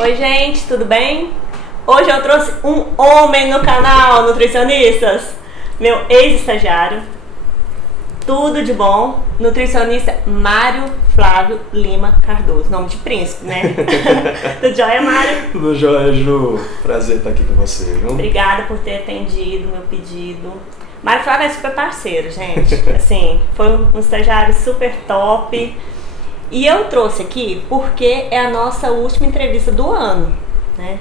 Oi gente, tudo bem? Hoje eu trouxe um homem no canal Nutricionistas, meu ex-estagiário, tudo de bom, nutricionista Mário Flávio Lima Cardoso, nome de príncipe, né? Tudo jóia, Mário? Tudo jóia, Ju. Prazer estar aqui com você, viu? Obrigada por ter atendido meu pedido. Mário Flávio é super parceiro, gente. Assim, foi um estagiário super top. E eu trouxe aqui porque é a nossa última entrevista do ano, né?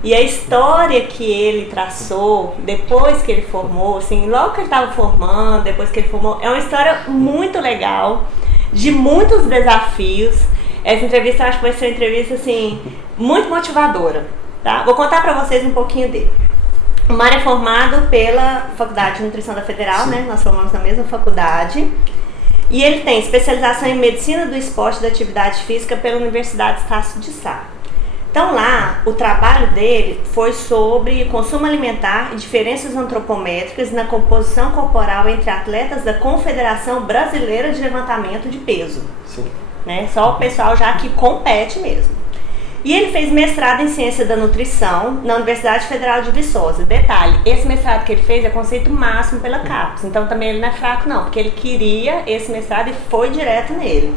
E a história que ele traçou depois que ele formou, assim, logo que ele estava formando, depois que ele formou, é uma história muito legal, de muitos desafios. Essa entrevista eu acho que vai ser uma entrevista, assim, muito motivadora, tá? Vou contar pra vocês um pouquinho dele. O Mário é formado pela Faculdade de Nutrição da Federal, né? Nós formamos na mesma faculdade. E ele tem especialização em Medicina do Esporte e da Atividade Física pela Universidade Estácio de Sá. Então lá, o trabalho dele foi sobre consumo alimentar e diferenças antropométricas na composição corporal entre atletas da Confederação Brasileira de Levantamento de Peso. Sim. Né? Só o pessoal já que compete mesmo. E ele fez mestrado em Ciência da Nutrição na Universidade Federal de Viçosa. Detalhe, esse mestrado que ele fez é conceito máximo pela CAPES, então também ele não é fraco não, porque ele queria esse mestrado e foi direto nele.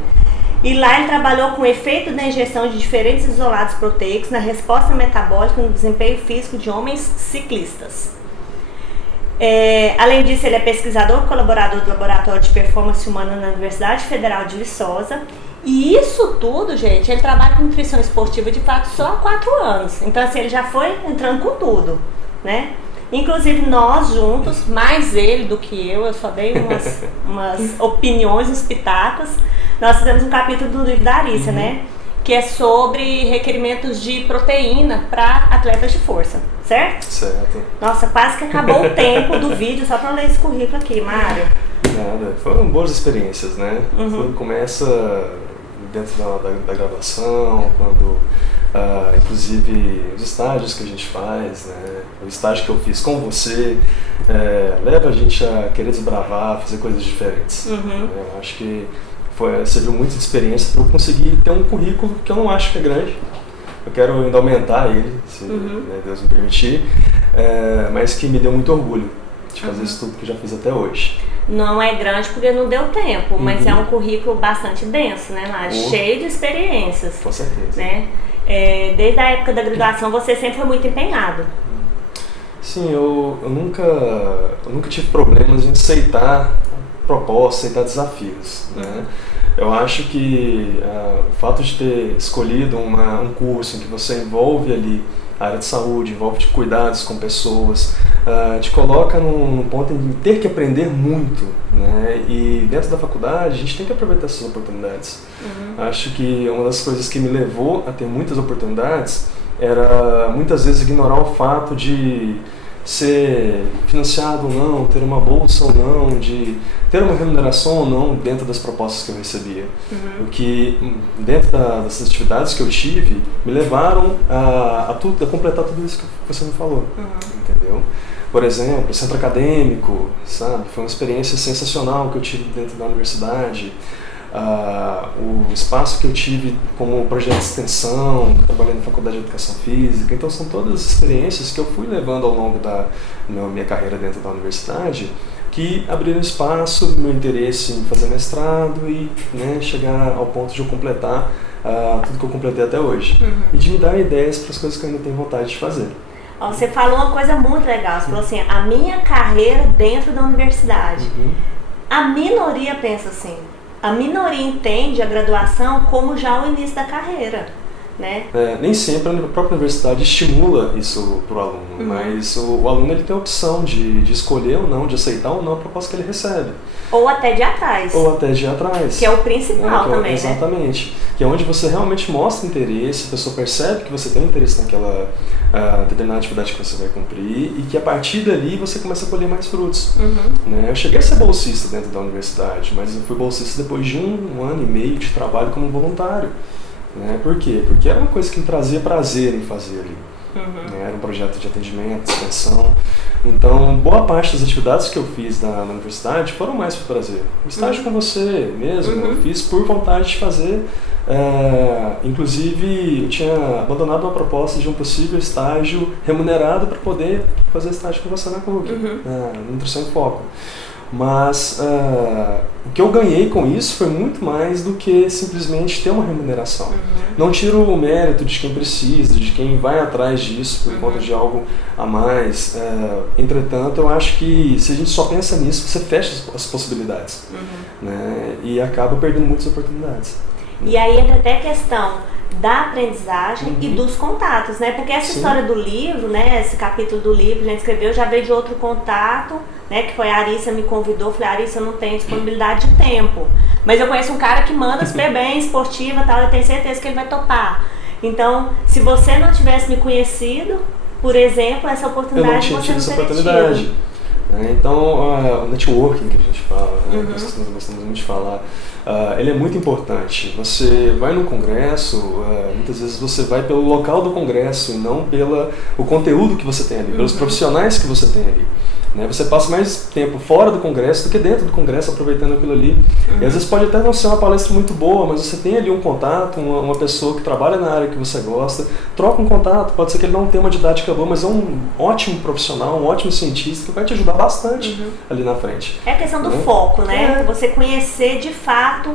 E lá ele trabalhou com o efeito da ingestão de diferentes isolados proteicos na resposta metabólica no desempenho físico de homens ciclistas. Além disso, ele é pesquisador e colaborador do Laboratório de Performance Humana na Universidade Federal de Viçosa. E isso tudo, gente, ele trabalha com nutrição esportiva de fato só há 4 anos. Então, assim, ele já foi entrando com tudo, né? Inclusive, nós juntos, mais ele do que eu só dei umas opiniões, uns pitacos. Nós fizemos um capítulo do livro da Arícia, né? Que é sobre requerimentos de proteína para atletas de força, certo? Certo. Nossa, quase que acabou o tempo do vídeo só para ler esse currículo aqui, Mário. Nada, foram boas experiências, né? Tudo começa dentro da graduação, quando, inclusive, os estágios que a gente faz, né? O estágio que eu fiz com você leva a gente a querer desbravar, fazer coisas diferentes. Eu acho que serviu muito de experiência para eu conseguir ter um currículo que eu não acho que é grande. Eu quero ainda aumentar ele, se Deus me permitir, mas que me deu muito orgulho de fazer isso tudo que eu já fiz até hoje. Não é grande porque não deu tempo, mas é um currículo bastante denso, né, Mário? Cheio de experiências. Com certeza. Né? Desde a época da graduação você sempre foi muito empenhado. Sim, eu nunca tive problemas em aceitar propostas, aceitar desafios, né? Eu acho que o fato de ter escolhido um curso em que você envolve ali a área de saúde, envolve de cuidados com pessoas, te coloca num ponto em ter que aprender muito, né? E dentro da faculdade a gente tem que aproveitar essas oportunidades. Acho que uma das coisas que me levou a ter muitas oportunidades era muitas vezes ignorar o fato de ser financiado ou não, ter uma bolsa ou não, de ter uma remuneração ou não dentro das propostas que eu recebia. O que, dentro das atividades que eu tive, me levaram a completar tudo isso que você me falou, entendeu? Por exemplo, o centro acadêmico, sabe? Foi uma experiência sensacional que eu tive dentro da universidade. O espaço que eu tive como projeto de extensão, trabalhei na Faculdade de Educação Física. Então são todas as experiências que eu fui levando ao longo da minha carreira dentro da universidade que abriram espaço do meu interesse em fazer mestrado e, né, chegar ao ponto de eu completar tudo que eu completei até hoje. E de me dar ideias para as coisas que eu ainda tenho vontade de fazer. Você falou uma coisa muito legal, você falou assim, a minha carreira dentro da universidade. A minoria pensa assim. A minoria entende a graduação como já o início da carreira, né? Nem sempre a própria universidade estimula isso para o aluno, mas o aluno ele tem a opção de escolher ou não, de aceitar ou não a proposta que ele recebe. Ou até de ir atrás. Ou até de ir atrás. Que é o principal também, exatamente. Né? Que é onde você realmente mostra interesse, a pessoa percebe que você tem interesse naquela determinada atividade que você vai cumprir e que a partir dali você começa a colher mais frutos. Né? Eu cheguei a ser bolsista dentro da universidade, mas eu fui bolsista depois de um ano e meio de trabalho como voluntário. Né? Por quê? Porque era uma coisa que me trazia prazer em fazer ali. né? Era um projeto de atendimento, extensão. Então, boa parte das atividades que eu fiz na universidade foram mais por prazer. Estágio com você mesmo, eu fiz por vontade de fazer. Inclusive, eu tinha abandonado uma proposta de um possível estágio remunerado para poder fazer estágio com você na PUC, na Nutrição em Foco. Mas o que eu ganhei com isso foi muito mais do que simplesmente ter uma remuneração. Não tiro o mérito de quem precisa, de quem vai atrás disso por conta de algo a mais. Entretanto, eu acho que se a gente só pensa nisso, você fecha as possibilidades, né? E acaba perdendo muitas oportunidades. E aí entra até a questão da aprendizagem e dos contatos, né? Porque essa história do livro, né? Esse capítulo do livro que a gente escreveu já veio de outro contato, né? Que foi a Arissa me convidou. Falei, Arissa, eu não tenho disponibilidade de tempo, mas eu conheço um cara que manda super bem, esportiva e tal, eu tenho certeza que ele vai topar. Então, se você não tivesse me conhecido, por exemplo, essa oportunidade você não teria tido. Então, o networking que a gente fala, né, nós gostamos muito de falar, ele é muito importante. Você vai no congresso, muitas vezes você vai pelo local do congresso e não pelo conteúdo que você tem ali, pelos profissionais que você tem ali. Né? Você passa mais tempo fora do congresso do que dentro do congresso, aproveitando aquilo ali. E às vezes pode até não ser uma palestra muito boa, mas você tem ali um contato, uma pessoa que trabalha na área que você gosta, troca um contato, pode ser que ele não tenha uma didática boa, mas é um ótimo profissional, um ótimo cientista que vai te ajudar bastante ali na frente. É a questão do foco, né? Você conhecer de fato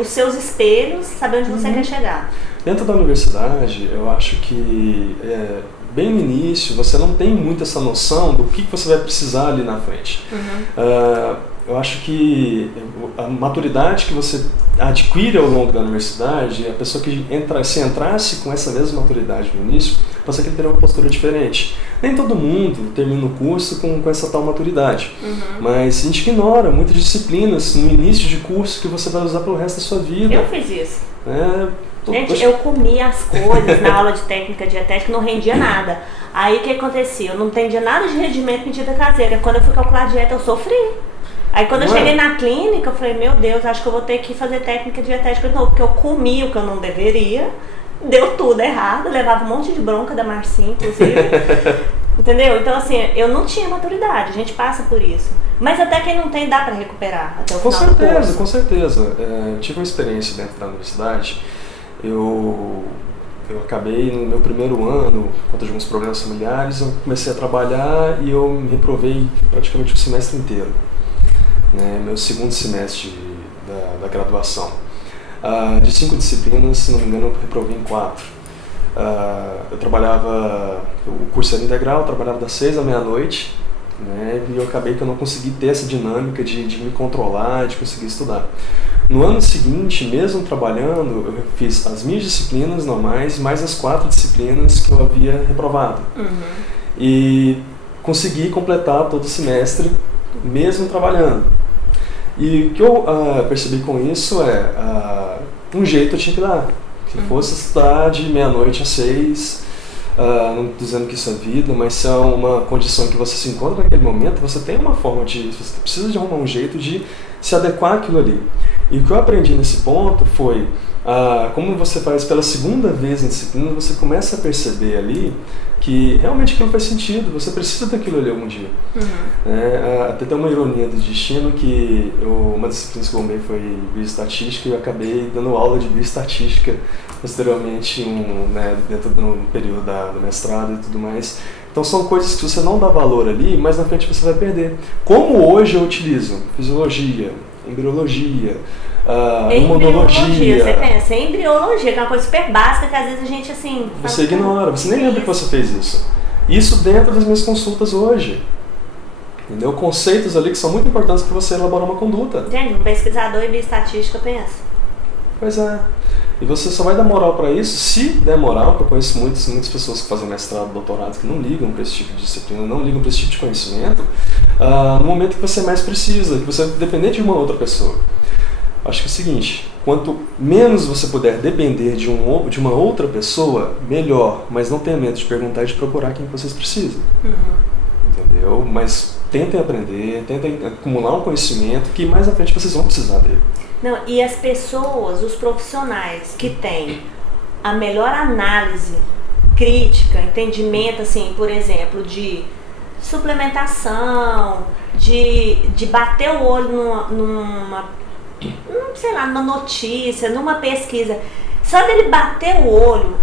os seus espelhos, saber onde você quer chegar. Dentro da universidade, eu acho que bem no início, você não tem muito essa noção do que você vai precisar ali na frente. Eu acho que a maturidade que você adquire ao longo da universidade, a pessoa que se entrasse com essa mesma maturidade no início, pode ser que ele teria uma postura diferente. Nem todo mundo termina o curso com essa tal maturidade, mas a gente ignora muitas disciplinas no início de curso que você vai usar pelo resto da sua vida. Eu fiz isso. Gente, eu comia as coisas na aula de técnica dietética, não rendia nada. Aí o que acontecia? Eu não entendia nada de rendimento em medida caseira. Quando eu fui calcular a dieta, eu sofri. Aí quando eu cheguei na clínica, eu falei, meu Deus, acho que eu vou ter que fazer técnica dietética de novo, porque eu comi o que eu não deveria, deu tudo errado, levava um monte de bronca da Marcinha, inclusive. Entendeu? Então assim, eu não tinha maturidade, a gente passa por isso. Mas até quem não tem, dá para recuperar até o final do curso. Com certeza. Tive uma experiência dentro da universidade. Eu acabei no meu primeiro ano, por conta de alguns problemas familiares, eu comecei a trabalhar e eu me reprovei praticamente o semestre inteiro, né, meu segundo semestre da graduação. De 5 disciplinas, se não me engano, eu reprovei em 4. Eu trabalhava, o curso era integral, eu trabalhava das 6 à meia-noite, né, e eu acabei que eu não consegui ter essa dinâmica de me controlar, de conseguir estudar. No ano seguinte, mesmo trabalhando, eu fiz as minhas disciplinas normais, mais as 4 disciplinas que eu havia reprovado. E consegui completar todo o semestre, mesmo trabalhando. E o que eu percebi com isso um jeito eu tinha que dar. Se fosse estudar de meia-noite às 6, não estou dizendo que isso é vida, mas se é uma condição que você se encontra naquele momento, você tem uma forma você precisa de arrumar um jeito de se adequar àquilo ali. E o que eu aprendi nesse ponto foi, como você faz pela segunda vez em disciplina, você começa a perceber ali que realmente aquilo faz sentido, você precisa daquilo ali algum dia. Até tem uma ironia do destino que uma das disciplinas que eu amei foi bioestatística e eu acabei dando aula de bioestatística posteriormente dentro do período do mestrado e tudo mais. Então são coisas que você não dá valor ali, mas na frente você vai perder. Como hoje eu utilizo fisiologia, embriologia, imunologia. Você pensa, embriologia, que é uma coisa super básica que às vezes a gente assim... Você ignora, você nem lembra que você fez isso. Isso dentro das minhas consultas hoje. Entendeu? Conceitos ali que são muito importantes para você elaborar uma conduta. Gente, um pesquisador em bioestatística pensa. Pois é. E você só vai dar moral para isso, se der moral, porque eu conheço muitas pessoas que fazem mestrado, doutorado, que não ligam para esse tipo de disciplina, não ligam para esse tipo de conhecimento, no momento que você mais precisa, que você depender de uma outra pessoa. Acho que é o seguinte, quanto menos você puder depender de uma outra pessoa, melhor, mas não tenha medo de perguntar e de procurar quem vocês precisam. Entendeu? Mas tentem aprender, tentem acumular um conhecimento que mais à frente vocês vão precisar dele. Não, e as pessoas, os profissionais que têm a melhor análise crítica, entendimento, assim, por exemplo, de suplementação, de bater o olho numa notícia, numa pesquisa. Só dele bater o olho,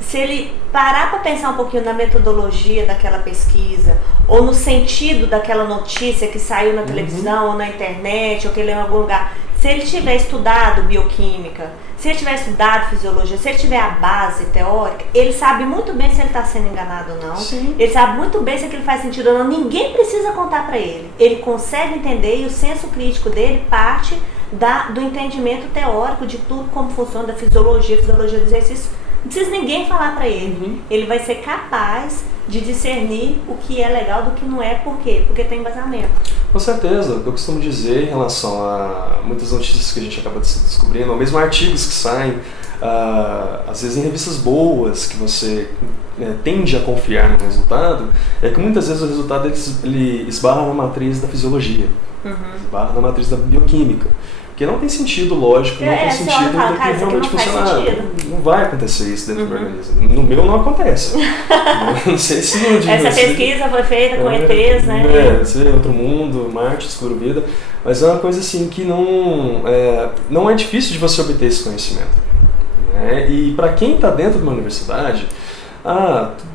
se ele parar para pensar um pouquinho na metodologia daquela pesquisa, ou no sentido daquela notícia que saiu na televisão, ou na internet, ou que leu em algum lugar, se ele tiver estudado bioquímica, se ele tiver estudado fisiologia, se ele tiver a base teórica, ele sabe muito bem se ele está sendo enganado ou não. Sim. Ele sabe muito bem se aquilo faz sentido ou não. Ninguém precisa contar para ele. Ele consegue entender e o senso crítico dele parte do entendimento teórico de tudo, como funciona, da fisiologia do exercício. Não precisa ninguém falar para ele. Ele vai ser capaz de discernir o que é legal do que não é. Por quê? Porque tem embasamento. Com certeza. Eu costumo dizer em relação a muitas notícias que a gente acaba descobrindo, ou mesmo artigos que saem, às vezes em revistas boas, que você tende a confiar no resultado, é que muitas vezes o resultado ele esbarra na matriz da fisiologia, esbarra na matriz da bioquímica. Porque não tem sentido, lógico, não tem sentido fala, que realmente funciona. Não vai acontecer isso dentro do organismo. No meu não acontece. Não sei se no dia. Essa pesquisa foi feita com ETs, né? Outro mundo, Marte, descubro vida. Mas é uma coisa assim que não é difícil de você obter esse conhecimento. Né? E para quem está dentro de uma universidade,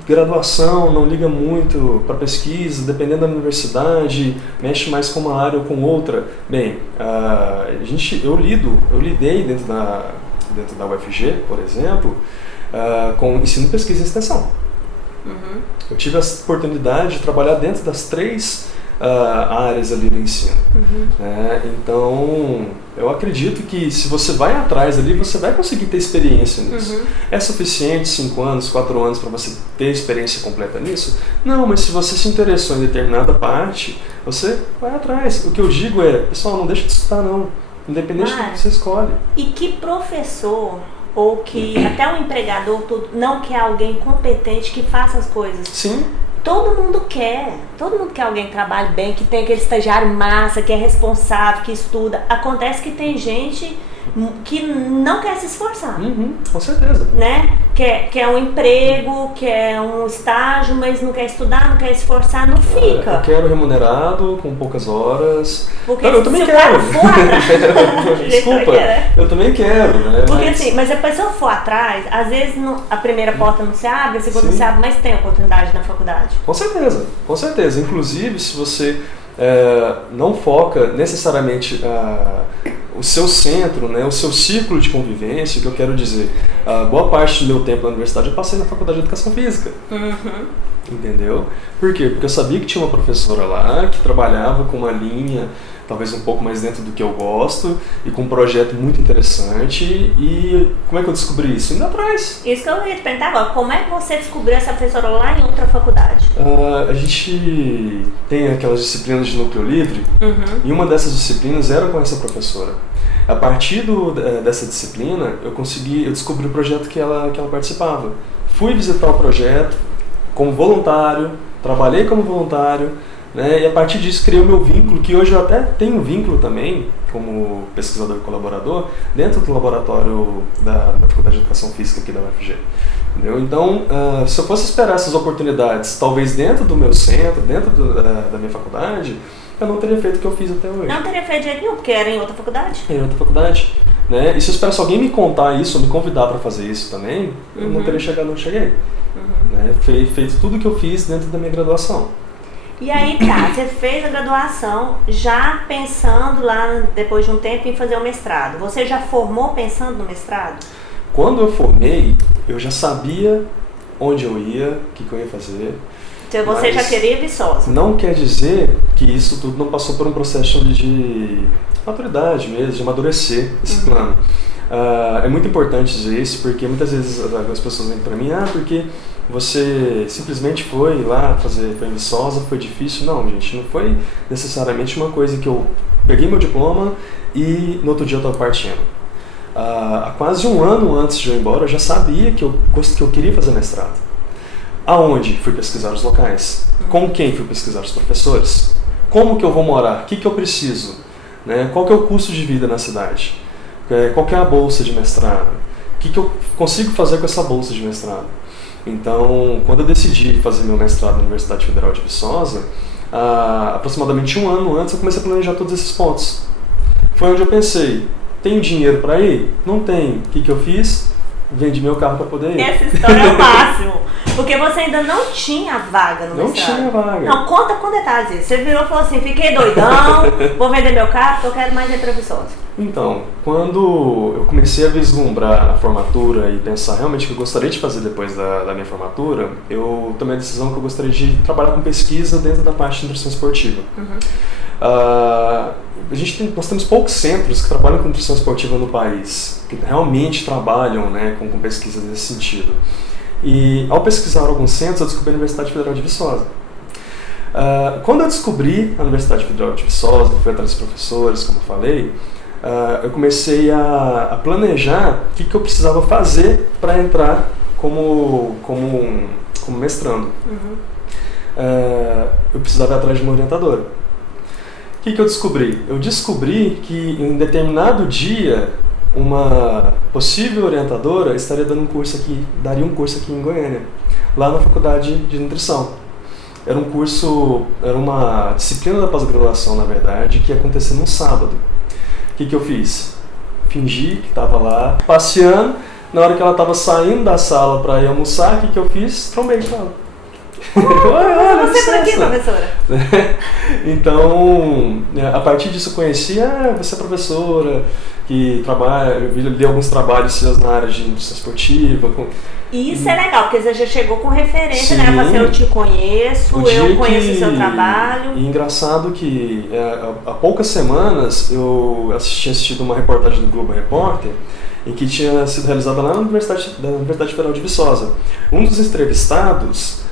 graduação não liga muito para pesquisa, dependendo da universidade, mexe mais com uma área ou com outra. Bem, eu lidei dentro da UFG, por exemplo, com ensino, pesquisa e extensão. Eu tive a oportunidade de trabalhar dentro das 3 áreas ali do ensino. Então, eu acredito que se você vai atrás ali, você vai conseguir ter experiência nisso. É suficiente 5 anos, 4 anos para você ter experiência completa nisso? Não, mas se você se interessou em determinada parte, você vai atrás. O que eu digo é, pessoal, não deixa de estudar não, independente do que você escolhe. E que professor ou que até um empregador não quer alguém competente que faça as coisas? Sim. Todo mundo quer alguém que trabalhe bem, que tem aquele estagiário massa, que é responsável, que estuda. Acontece que tem gente que não quer se esforçar. Com certeza. Né? Quer um emprego, quer um estágio, mas não quer estudar, não quer se esforçar, não fica. Eu quero remunerado, com poucas horas. Porque eu também quero. Desculpa, né? eu também quero. Né? Porque mas se a pessoa for atrás, às vezes a primeira porta não se abre, a segunda não se abre, mas tem oportunidade na faculdade. Com certeza. Inclusive, se você não foca necessariamente o seu centro, né, o seu círculo de convivência, que eu quero dizer, boa parte do meu tempo na universidade eu passei na faculdade de educação física. Entendeu? Por quê? Porque eu sabia que tinha uma professora lá que trabalhava com uma linha talvez um pouco mais dentro do que eu gosto e com um projeto muito interessante. E como é que eu descobri isso? Indo atrás. Isso que eu ia te perguntar agora, como é que você descobriu essa professora lá em outra faculdade? A gente tem aquelas disciplinas de núcleo livre, e uma dessas disciplinas era com essa professora. A partir dessa disciplina, eu descobri o projeto que ela participava. Fui visitar o projeto como voluntário, trabalhei como voluntário, né, e a partir disso criei o meu vínculo, que hoje eu até tenho um vínculo também, como pesquisador e colaborador, dentro do laboratório da Faculdade de Educação Física aqui da UFG. Entendeu? Então, se eu fosse esperar essas oportunidades, talvez dentro do meu centro, dentro da minha faculdade, eu não teria feito o que eu fiz até hoje. Não teria feito de jeito nenhum, porque era em outra faculdade. Em outra faculdade. Né? E se eu esperasse alguém me contar isso, ou me convidar para fazer isso também, eu não teria chegado onde cheguei. Né? Feito tudo o que eu fiz dentro da minha graduação. E aí você fez a graduação já pensando lá, depois de um tempo, em fazer o mestrado. Você já formou pensando no mestrado? Quando eu formei, eu já sabia onde eu ia, o que eu ia fazer. Então você já queria Viçosa? Não quer dizer que isso tudo não passou por um processo de maturidade mesmo, de amadurecer esse plano. É muito importante dizer isso, porque muitas vezes as pessoas vêm para mim, porque você simplesmente foi lá foi em Viçosa, foi difícil. Não, gente, não foi necessariamente uma coisa que eu peguei meu diploma e no outro dia eu estava partindo. Há quase um ano antes de eu ir embora, eu já sabia que eu queria fazer mestrado. Aonde? Fui pesquisar os locais. Com quem fui pesquisar os professores? Como que eu vou morar? O que eu preciso? Né? Qual que é o custo de vida na cidade? Qual que é a bolsa de mestrado? O que eu consigo fazer com essa bolsa de mestrado? Então, quando eu decidi fazer meu mestrado na Universidade Federal de Viçosa, aproximadamente um ano antes eu comecei a planejar todos esses pontos. Foi onde eu pensei, tenho dinheiro para ir? Não tenho. O que eu fiz? Vendi meu carro para poder ir. Essa história é o máximo. Porque você ainda não tinha vaga no mestrado. Não tinha vaga. Não, conta com detalhes. Você virou e falou assim, fiquei doidão, vou vender meu carro porque eu quero mais ir para Viçosa. Então, quando eu comecei a vislumbrar a formatura e pensar realmente o que eu gostaria de fazer depois da minha formatura, eu tomei a decisão que eu gostaria de trabalhar com pesquisa dentro da parte de nutrição esportiva. Nós temos poucos centros que trabalham com nutrição esportiva no país, que realmente trabalham, né, com pesquisa nesse sentido. E ao pesquisar alguns centros, eu descobri a Universidade Federal de Viçosa. Quando eu descobri a Universidade Federal de Viçosa, fui atrás dos professores, como eu falei, eu comecei a planejar o que eu precisava fazer para entrar como mestrando. Eu precisava ir atrás de uma orientadora. O que eu descobri? Eu descobri que em determinado dia uma possível orientadora estaria dando daria um curso aqui em Goiânia, lá na Faculdade de Nutrição. Era uma disciplina da pós-graduação, na verdade, que ia acontecer num sábado. O que eu fiz? Fingi que estava lá passeando. Na hora que ela estava saindo da sala para ir almoçar, o que eu fiz? Trombei com ela. Olha, você por aqui, professora? Então, a partir disso eu conheci, você é professora, que trabalha, eu li alguns trabalhos seus na área de nutrição esportiva. Isso é legal, porque você já chegou com referência, né? Assim, eu te conheço, eu conheço o seu trabalho. E engraçado que há poucas semanas eu tinha assistido uma reportagem do Globo Repórter, em que tinha sido realizada lá na Universidade Federal de Viçosa. Um dos entrevistados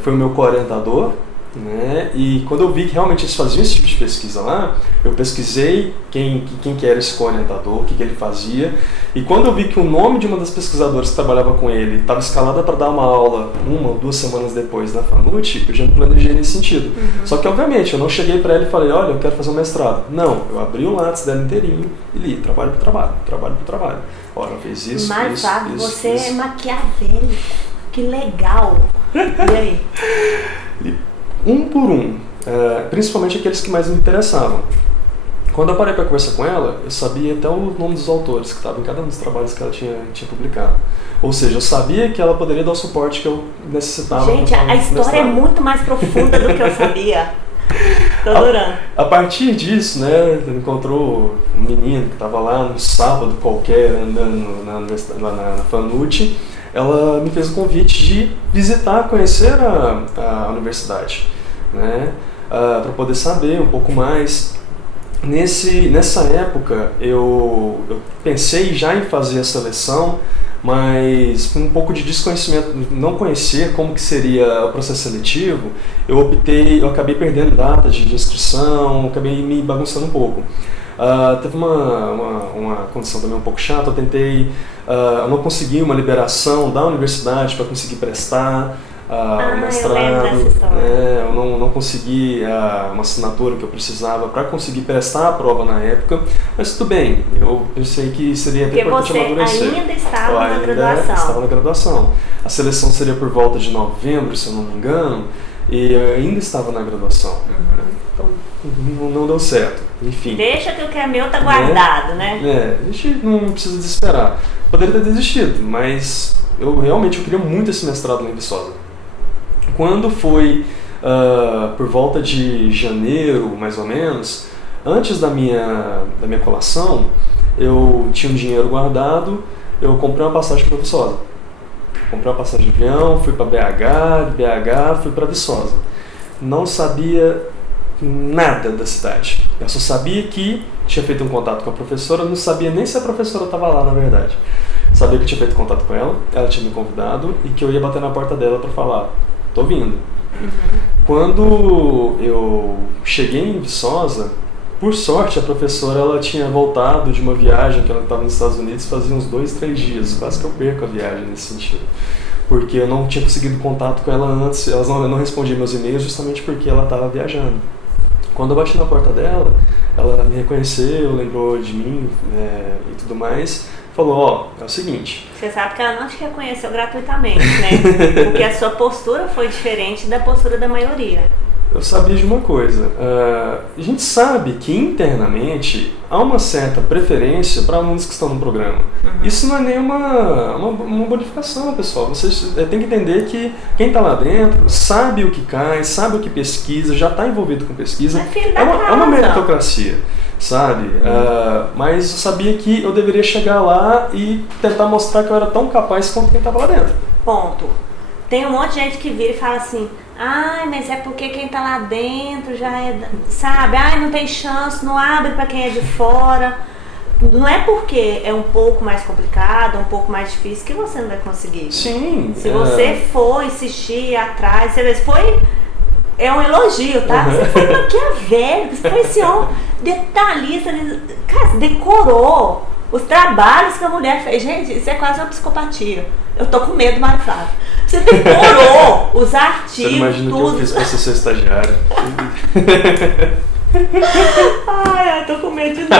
foi o meu co-orientador, né? E quando eu vi que realmente eles faziam esse tipo de pesquisa lá, eu pesquisei quem que era esse co-orientador, o que ele fazia, e quando eu vi que o nome de uma das pesquisadoras que trabalhava com ele estava escalada para dar uma aula 1 ou 2 semanas depois na FANUT, eu já me planejei nesse sentido. Só que obviamente eu não cheguei para ela e falei, olha, eu quero fazer um mestrado. Não, eu abri o lápis dela inteirinho e li, trabalho por trabalho. Olha, ela fez isso, Mas isso, sabe, isso, você isso. é maquiavélico, que legal. E aí? Um por um, principalmente aqueles que mais me interessavam. Quando eu parei para conversar com ela, eu sabia até o nome dos autores que estavam em cada um dos trabalhos que ela tinha publicado. Ou seja, eu sabia que ela poderia dar o suporte que eu necessitava. Gente, a história é muito mais profunda do que eu sabia. Tô adorando. A partir disso, né, encontrou um menino que estava lá num sábado qualquer, andando lá na FANUT. Ela me fez o convite de visitar, conhecer a universidade, né, para poder saber um pouco mais. Nessa época eu pensei já em fazer a seleção, mas com um pouco de desconhecimento, não conhecer como que seria o processo seletivo, eu acabei perdendo data de inscrição, acabei me bagunçando um pouco. Teve uma condição também um pouco chata, eu não consegui uma liberação da universidade para conseguir prestar o mestrado, eu não consegui uma assinatura que eu precisava para conseguir prestar a prova na época, mas tudo bem, eu pensei que seria importante amadurecer. Porque você ainda estava na graduação. Estava na graduação. A seleção seria por volta de novembro, se eu não me engano, e eu ainda estava na graduação. Então, não deu certo. Enfim. Deixa que o que é meu tá guardado, né? A gente não precisa desesperar. Poderia ter desistido, mas eu queria muito esse mestrado em Viçosa. Quando foi por volta de janeiro, mais ou menos, antes da minha colação, eu tinha um dinheiro guardado, eu comprei uma passagem para Viçosa. Comprei uma passagem de avião, fui para BH, de BH fui para Viçosa. Não sabia nada da cidade. Eu só sabia que tinha feito um contato com a professora, não sabia nem se a professora estava lá, na verdade. Sabia que eu tinha feito contato com ela tinha me convidado e que eu ia bater na porta dela para falar, tô vindo. Quando eu cheguei em Viçosa, por sorte a professora ela tinha voltado de uma viagem que ela estava nos Estados Unidos fazia uns 2, 3 dias, quase que eu perco a viagem nesse sentido. Porque eu não tinha conseguido contato com ela antes, ela não respondia meus e-mails justamente porque ela estava viajando. Quando eu bati na porta dela, ela me reconheceu, lembrou de mim e tudo mais, falou, ó, é o seguinte... Você sabe que ela não te reconheceu gratuitamente, né? Porque a sua postura foi diferente da postura da maioria. Eu sabia de uma coisa, a gente sabe que internamente há uma certa preferência para alunos que estão no programa. Isso não é nem uma bonificação, pessoal. Vocês têm que entender que quem está lá dentro sabe o que cai, sabe o que pesquisa, já está envolvido com pesquisa. É uma meritocracia, sabe? Mas eu sabia que eu deveria chegar lá e tentar mostrar que eu era tão capaz quanto quem estava lá dentro. Ponto. Tem um monte de gente que vira e fala assim, ai, mas é porque quem tá lá dentro já é, sabe, ai, não tem chance, não abre para quem é de fora. Não é porque é um pouco mais complicado, um pouco mais difícil que você não vai conseguir. Sim. Se você for insistir atrás, você vê, é um elogio, tá? Você foi maquiavélico, você foi esse homem detalhista, cara, decorou os trabalhos que a mulher fez. Gente, isso é quase uma psicopatia. Eu tô com medo, Mário Flávio. Você decorou os artigos, você imagina tudo. O que eu fiz pra ser seu estagiário. Ai, eu tô com medo de novo.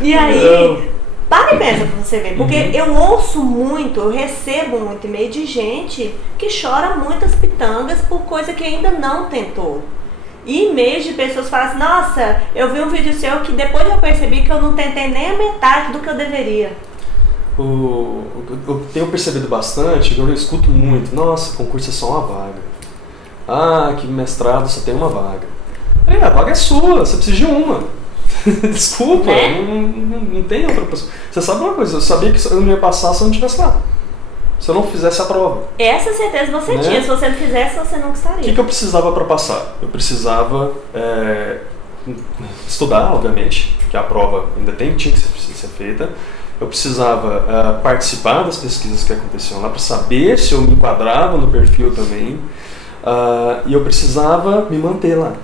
E aí, para e pensa pra você ver. Porque eu ouço muito, eu recebo muito e-mail de gente que chora muitas pitangas por coisa que ainda não tentou. E e-mails de pessoas que falam assim, nossa, eu vi um vídeo seu que depois eu percebi que eu não tentei nem a metade do que eu deveria. Eu tenho percebido bastante, eu escuto muito, nossa, concurso é só uma vaga. Ah, que mestrado só tem uma vaga. Aí, a vaga é sua, você precisa de uma. Desculpa, não tem outra pessoa. Você sabe uma coisa, eu sabia que eu não ia passar se eu não estivesse lá. Se eu não fizesse a prova. Essa certeza você tinha, se você não fizesse, você não estaria. O que eu precisava para passar? Eu precisava estudar, obviamente, que a prova ainda tinha que ser feita. Eu precisava participar das pesquisas que aconteciam lá para saber se eu me enquadrava no perfil também. E eu precisava me manter lá.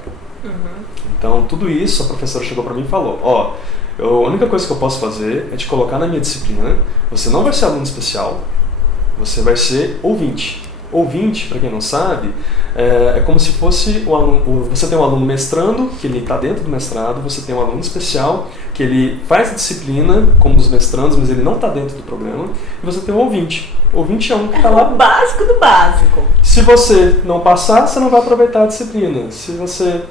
Então, tudo isso, a professora chegou para mim e falou, ó, a única coisa que eu posso fazer é te colocar na minha disciplina, você não vai ser aluno especial, você vai ser ouvinte. Ouvinte, para quem não sabe, é como se fosse o aluno, você tem um aluno mestrando, que ele está dentro do mestrado, você tem um aluno especial, que ele faz a disciplina, como os mestrandos, mas ele não está dentro do programa, e você tem um ouvinte. O ouvinte é um que está lá. O básico do básico. Se você não passar, você não vai aproveitar a disciplina. Se você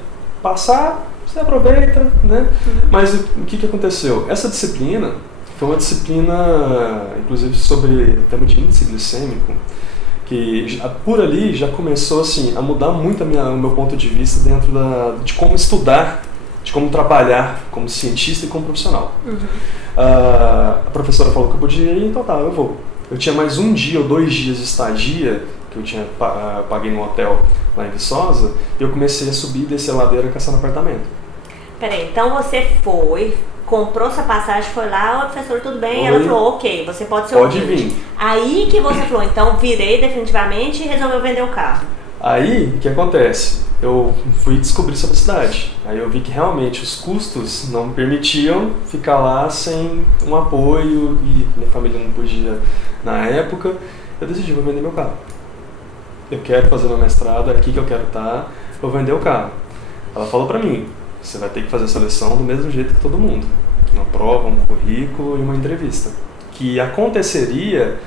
passar, você aproveita, né? Mas o que aconteceu? Essa disciplina foi uma disciplina, inclusive, sobre o tema de índice glicêmico, que por ali já começou assim, a mudar muito o meu ponto de vista dentro de como estudar, de como trabalhar como cientista e como profissional. A professora falou que eu podia ir, então tá, eu vou. Eu tinha mais um dia ou 2 dias de estadia, que eu paguei num hotel lá em Viçosa, e eu comecei a subir e descer a ladeira caçando apartamento. Peraí, então você foi, comprou sua passagem, foi lá, professor, tudo bem? Ela falou, ok, você pode ser ouvinte. Pode vir. Aí que você falou, então virei definitivamente e resolveu vender o carro. Aí, o que acontece? Eu fui descobrir sobre a cidade. Aí eu vi que realmente os custos não me permitiam ficar lá sem um apoio e minha família não podia na época. Eu decidi, vou vender meu carro. Eu quero fazer meu mestrado, é aqui que eu quero estar, vou vender o carro. Ela falou pra mim, você vai ter que fazer a seleção do mesmo jeito que todo mundo. Uma prova, um currículo e uma entrevista. Que aconteceria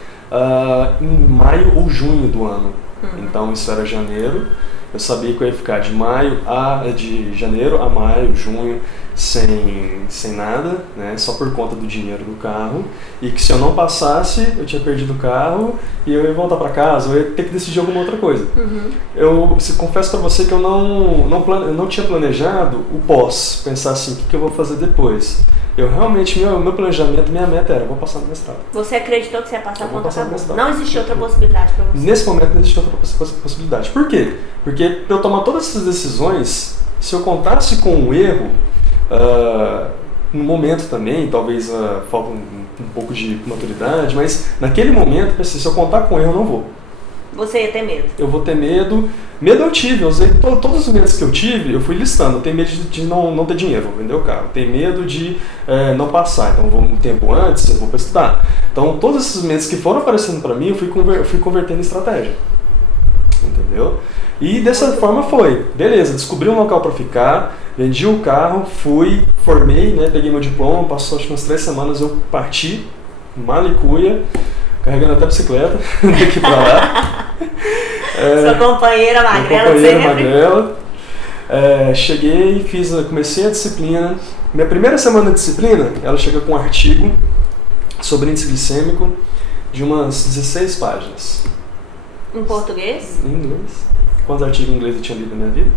em maio ou junho do ano. Então isso era janeiro. Eu sabia que eu ia ficar de janeiro a maio, junho, sem nada, né? Só por conta do dinheiro do carro. E que se eu não passasse, eu tinha perdido o carro e eu ia voltar para casa, eu ia ter que decidir alguma outra coisa. Eu confesso para você que eu não tinha planejado o pós, pensar assim, o que eu vou fazer depois. Eu realmente, meu planejamento, minha meta era, vou passar no mestrado. Você acreditou que você ia passar no mestrado? Não existia outra possibilidade para você? Nesse momento não existia outra possibilidade. Por quê? Porque para eu tomar todas essas decisões, se eu contasse com um erro, no momento também, talvez falta um pouco de maturidade, mas naquele momento, pensei, se eu contar com erro, eu não vou. Você ia ter medo? Eu vou ter medo. Medo eu tive, eu usei todos os medos que eu tive, eu fui listando. Eu tenho medo de não ter dinheiro, vou vender o carro. Eu tenho medo de não passar, então eu vou um tempo antes, eu vou para estudar. Então todos esses medos que foram aparecendo para mim, eu fui convertendo em estratégia. Entendeu? E dessa forma foi. Beleza, descobri um local para ficar, Vendi o carro, fui, formei, né, peguei meu diploma, passou acho que umas 3 semanas, eu parti, malicuia, carregando até bicicleta, daqui pra lá. Sua companheira magrela, companheira magrela. Cheguei, comecei a disciplina. Minha primeira semana de disciplina, ela chega com um artigo sobre índice glicêmico de umas 16 páginas. Em português? Em inglês. Quantos artigos em inglês eu tinha lido na minha vida?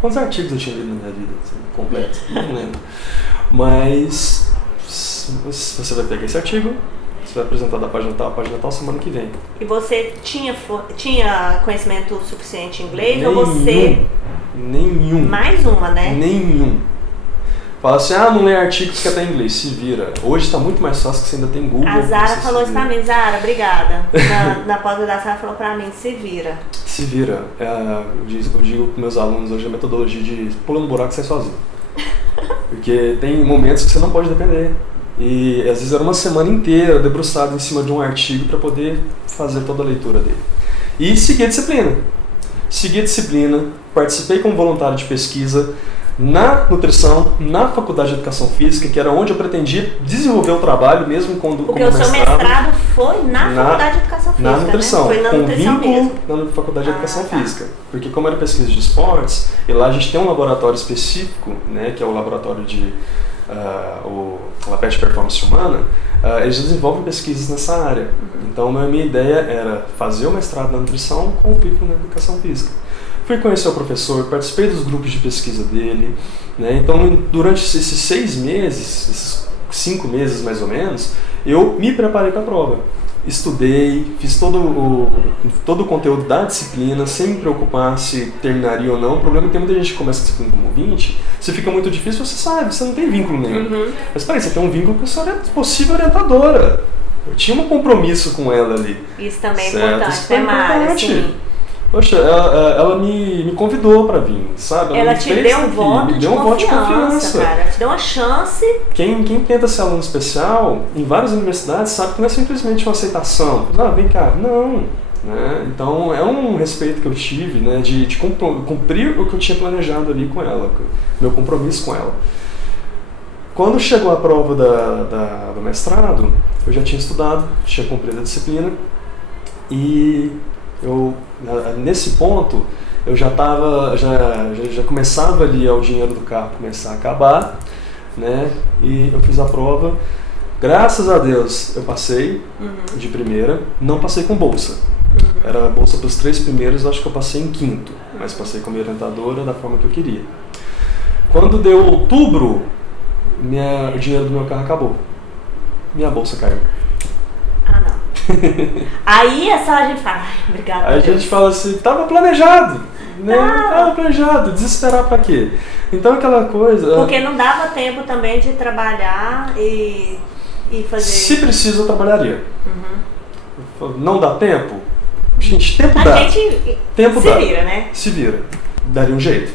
Quantos artigos eu tinha lido na minha vida? Assim, completo? Não lembro. Mas você vai pegar esse artigo, você vai apresentar da página tal, semana que vem. E você tinha conhecimento suficiente em inglês ou você... Nenhum. Mais uma, né? Nenhum. Fala assim, não lê artigos que até em inglês, se vira. Hoje está muito mais fácil que você ainda tem Google. A Zara falou isso pra mim, Zara, obrigada. Na pós-graduação ela falou pra mim, se vira. Se vira. Eu digo para meus alunos hoje a metodologia de pula no buraco e sai sozinho. Porque tem momentos que você não pode depender. E às vezes era uma semana inteira debruçado em cima de um artigo para poder fazer toda a leitura dele. E seguir a disciplina. Participei como voluntário de pesquisa na nutrição, na Faculdade de Educação Física, que era onde eu pretendia desenvolver o trabalho, mesmo como mestrado. Porque o seu mestrado foi na Faculdade de Educação Física, na nutrição, né? Foi na com nutrição vínculo mesmo. na Faculdade de Educação Física. Porque como era pesquisa de esportes, e lá a gente tem um laboratório específico, né, que é o laboratório de o LAPET Performance Humana, eles desenvolvem pesquisas nessa área. Então a minha ideia era fazer o mestrado na nutrição com o vínculo na Educação Física. Fui conhecer o professor, participei dos grupos de pesquisa dele, né? Então durante esses 6 meses, esses 5 meses mais ou menos, eu me preparei para a prova. Estudei, fiz todo o conteúdo da disciplina, sem me preocupar se terminaria ou não. O problema é que tem muita gente que começa a disciplina como ouvinte, se fica muito difícil, você sabe, você não tem vínculo nenhum. Mas peraí, você tem um vínculo com a sua possível orientadora. Eu tinha um compromisso com ela ali. Isso também é certo? importante, Isso foi importante. Sim. Poxa, ela me convidou para vir, sabe? Ela te deu um voto de confiança, cara. Te deu uma chance. Quem tenta ser aluno especial, em várias universidades, sabe que não é simplesmente uma aceitação. Vem cá. Não. Né? Então, é um respeito que eu tive, né, de cumprir o que eu tinha planejado ali com ela, meu compromisso com ela. Quando chegou a prova do mestrado, eu já tinha estudado, tinha cumprido a disciplina e nesse ponto eu já começava ali o dinheiro do carro começar a acabar, né? E eu fiz a prova, graças a Deus eu passei de primeira, não passei com bolsa. Era bolsa para os 3 primeiros, acho que eu passei em 5º, mas passei com a minha orientadora da forma que eu queria. Quando deu outubro, o dinheiro do meu carro acabou, minha bolsa caiu. Aí é só a gente fala, obrigada. Aí a gente fala assim, tava planejado, né? Tava planejado, desesperar pra quê? Então aquela coisa... Porque não dava tempo também de trabalhar e fazer... Se preciso, eu trabalharia. Não dá tempo? Gente, tempo dá. A gente tempo se vira, né? Se vira. Daria um jeito.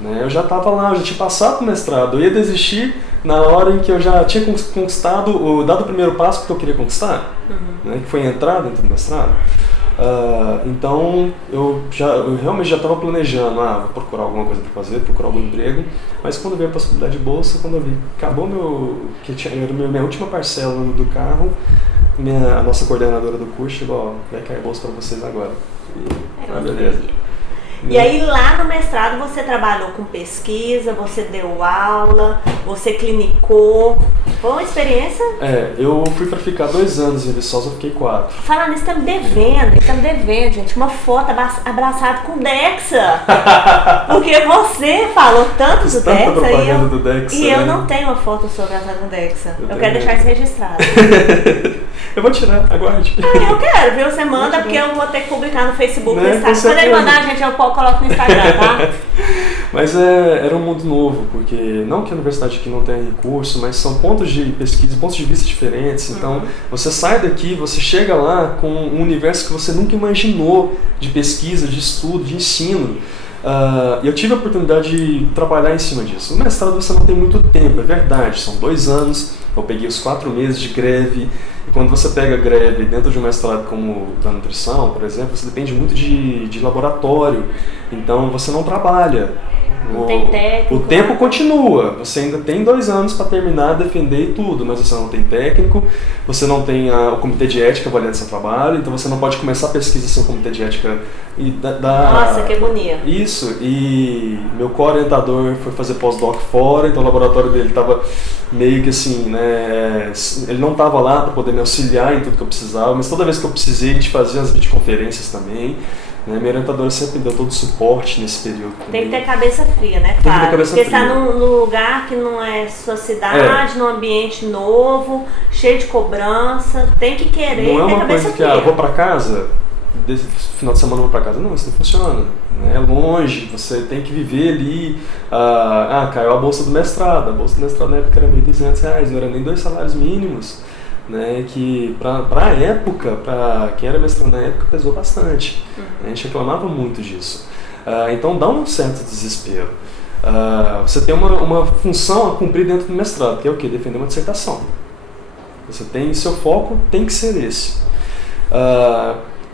Né? Eu já tava lá, eu já tinha passado pro mestrado, eu ia desistir na hora em que eu já tinha conquistado, dado o primeiro passo que eu queria conquistar, né? Que foi entrar dentro do mestrado. Então eu realmente já estava planejando, vou procurar alguma coisa para fazer, procurar algum emprego, mas quando veio a possibilidade de bolsa, quando eu vi, acabou era minha última parcela do carro, a nossa coordenadora do curso chegou, vai cair bolsa para vocês agora. Beleza. E aí lá no mestrado você trabalhou com pesquisa, você deu aula, você clinicou. Foi uma experiência? Eu fui para ficar 2 anos em Viçosa, eu fiquei 4. Falando isso, estamos devendo, gente, uma foto abraçado com o Dexa. Porque você falou tanto do Dexa e eu não tenho uma foto sua abraçado com o Dexa. Eu quero deixar isso registrado. Eu vou tirar, aguarde. Eu quero, viu? Você manda, porque eu vou ter que publicar no Facebook, né? no Instagram. Quando ele mandar, gente, eu coloco no Instagram, tá? Mas era um mundo novo, porque não que a universidade aqui não tenha recurso, mas são pontos de pesquisa, pontos de vista diferentes. Então, você sai daqui, você chega lá com um universo que você nunca imaginou de pesquisa, de estudo, de ensino. E eu tive a oportunidade de trabalhar em cima disso. No mestrado você não tem muito tempo, é verdade, são 2 anos, eu peguei os 4 meses de greve. E quando você pega greve dentro de um mestrado como da nutrição, por exemplo, você depende muito de laboratório, então você não trabalha, Não tem técnico. O tempo continua. Você ainda tem 2 anos para terminar, defender e tudo, mas você não tem técnico, você não tem o comitê de ética avaliando seu trabalho, então você não pode começar a pesquisa sem o comitê de ética e Nossa, que agonia. Isso, e meu co-orientador foi fazer pós-doc fora, então o laboratório dele estava meio que assim, né, ele não estava lá para poder me auxiliar em tudo que eu precisava, mas toda vez que eu precisei a gente fazia as videoconferências também. Minha orientadora sempre deu todo o suporte nesse período também. Tem que ter cabeça fria, né? Tem que ter cabeça Porque fria. está num lugar que não é sua cidade, num ambiente novo, cheio de cobrança, tem que querer não é ter uma cabeça coisa que, fria. eu vou pra casa, desse final de semana eu vou pra casa. Não, isso não funciona. Né? É longe, você tem que viver ali. Caiu a bolsa do mestrado. A bolsa do mestrado na época era R$1.200, não era nem 2 salários mínimos. Né, que para a época, para quem era mestrando na época, pesou bastante. A gente reclamava muito disso. Então dá um certo desespero. Você tem uma função a cumprir dentro do mestrado, que é o quê? Defender uma dissertação. Você tem seu foco, tem que ser esse.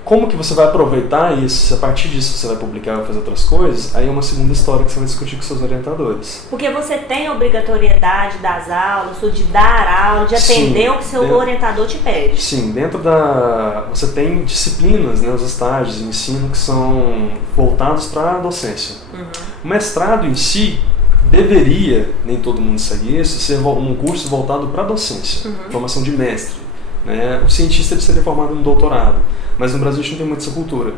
Como que você vai aproveitar isso? Se a partir disso você vai publicar ou fazer outras coisas, aí é uma segunda história que você vai discutir com seus orientadores. Porque você tem a obrigatoriedade das aulas, ou de dar aula, de atender o que seu orientador te pede. Sim, dentro você tem disciplinas, né, os estágios de ensino que são voltados para a docência. O mestrado em si deveria, nem todo mundo segue isso, ser um curso voltado para a docência, formação de mestre. Né? O cientista seria formado no doutorado, mas no Brasil a gente não tem muita essa cultura.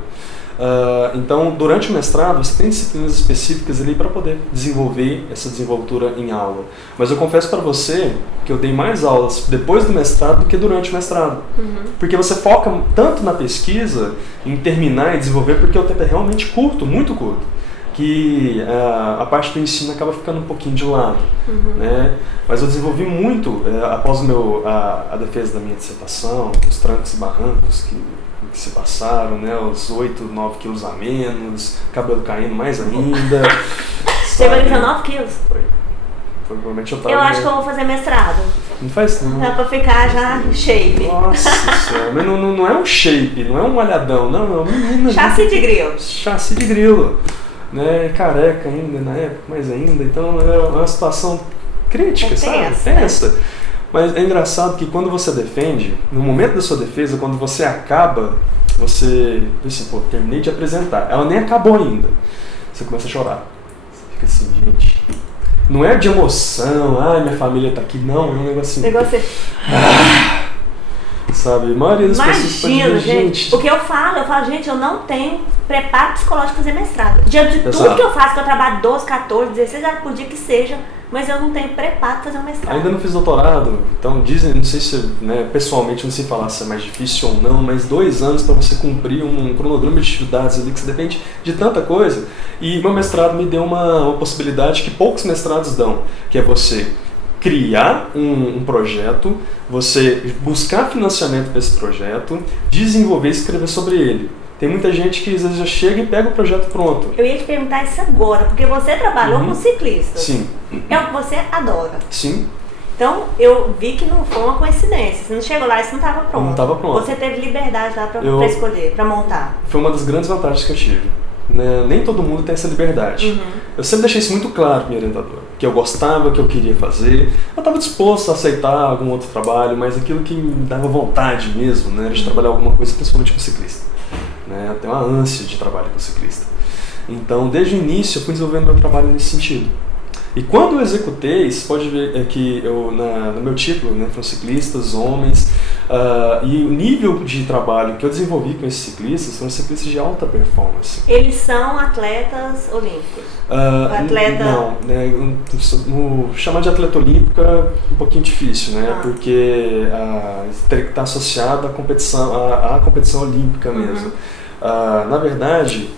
Então, durante o mestrado, você tem disciplinas específicas ali para poder desenvolver essa desenvoltura em aula. Mas eu confesso para você que eu dei mais aulas depois do mestrado do que durante o mestrado. Porque você foca tanto na pesquisa, em terminar e desenvolver, porque o tempo é realmente curto, muito curto, que a parte do ensino acaba ficando um pouquinho de lado. Né? Mas eu desenvolvi muito, após a defesa da minha dissertação, os trancos e barrancos que se passaram, né? Os 8, 9 quilos a menos, cabelo caindo mais ainda. Chegou a 19 quilos? Foi. Provavelmente eu tava... Eu acho que eu vou fazer mestrado. Não faz não. Dá pra ficar já shape. Nossa senhora, mas não é um shape, não é um malhadão, não, menina. Chassi de grilo. Chassi de grilo. Né? Careca ainda na época, mais ainda, então é uma situação crítica, sabe? Tensa. Mas é engraçado que quando você defende, no momento da sua defesa, quando você acaba, você diz assim, terminei de apresentar. Ela nem acabou ainda. Você começa a chorar. Você fica assim, gente... Não é de emoção, minha família tá aqui, não, é um negocinho. Sabe, a maioria das pessoas pode dizer, gente... O que eu falo, gente, eu não tenho preparo psicológico para fazer mestrado. Diante de tudo que eu faço, que eu trabalho 12, 14, 16 horas por dia que seja, mas eu não tenho preparo para fazer um mestrado. Ainda não fiz doutorado, então dizem, não sei se, né, pessoalmente, não sei falar se é mais difícil ou não, mas 2 anos para você cumprir um cronograma de atividades ali que você depende de tanta coisa. E meu mestrado me deu uma possibilidade que poucos mestrados dão, que é você criar um projeto, você buscar financiamento para esse projeto, desenvolver e escrever sobre ele. Tem muita gente que às vezes já chega e pega o projeto pronto. Eu ia te perguntar isso agora, porque você trabalhou com ciclistas. Sim. É o que você adora. Sim. Então, eu vi que não foi uma coincidência. Você não chegou lá e isso não estava pronto. Não estava pronto. Você teve liberdade lá para escolher, para montar. Foi uma das grandes vantagens que eu tive. Né? Nem todo mundo tem essa liberdade. Eu sempre deixei isso muito claro para minha orientadora. Que eu gostava, que eu queria fazer. Eu estava disposto a aceitar algum outro trabalho, mas aquilo que me dava vontade mesmo, né, era de trabalhar alguma coisa, principalmente com ciclista. Né? Eu tenho uma ânsia de trabalho com ciclista. Então, desde o início, eu fui desenvolvendo meu trabalho nesse sentido. E quando eu executei, você pode ver que eu, no meu título, né, foram ciclistas, homens, e o nível de trabalho que eu desenvolvi com esses ciclistas foram ciclistas de alta performance. Eles são atletas olímpicos? Não, né, chamar de atleta olímpico é um pouquinho difícil, né, porque teria que estar associado à competição olímpica mesmo. Na verdade,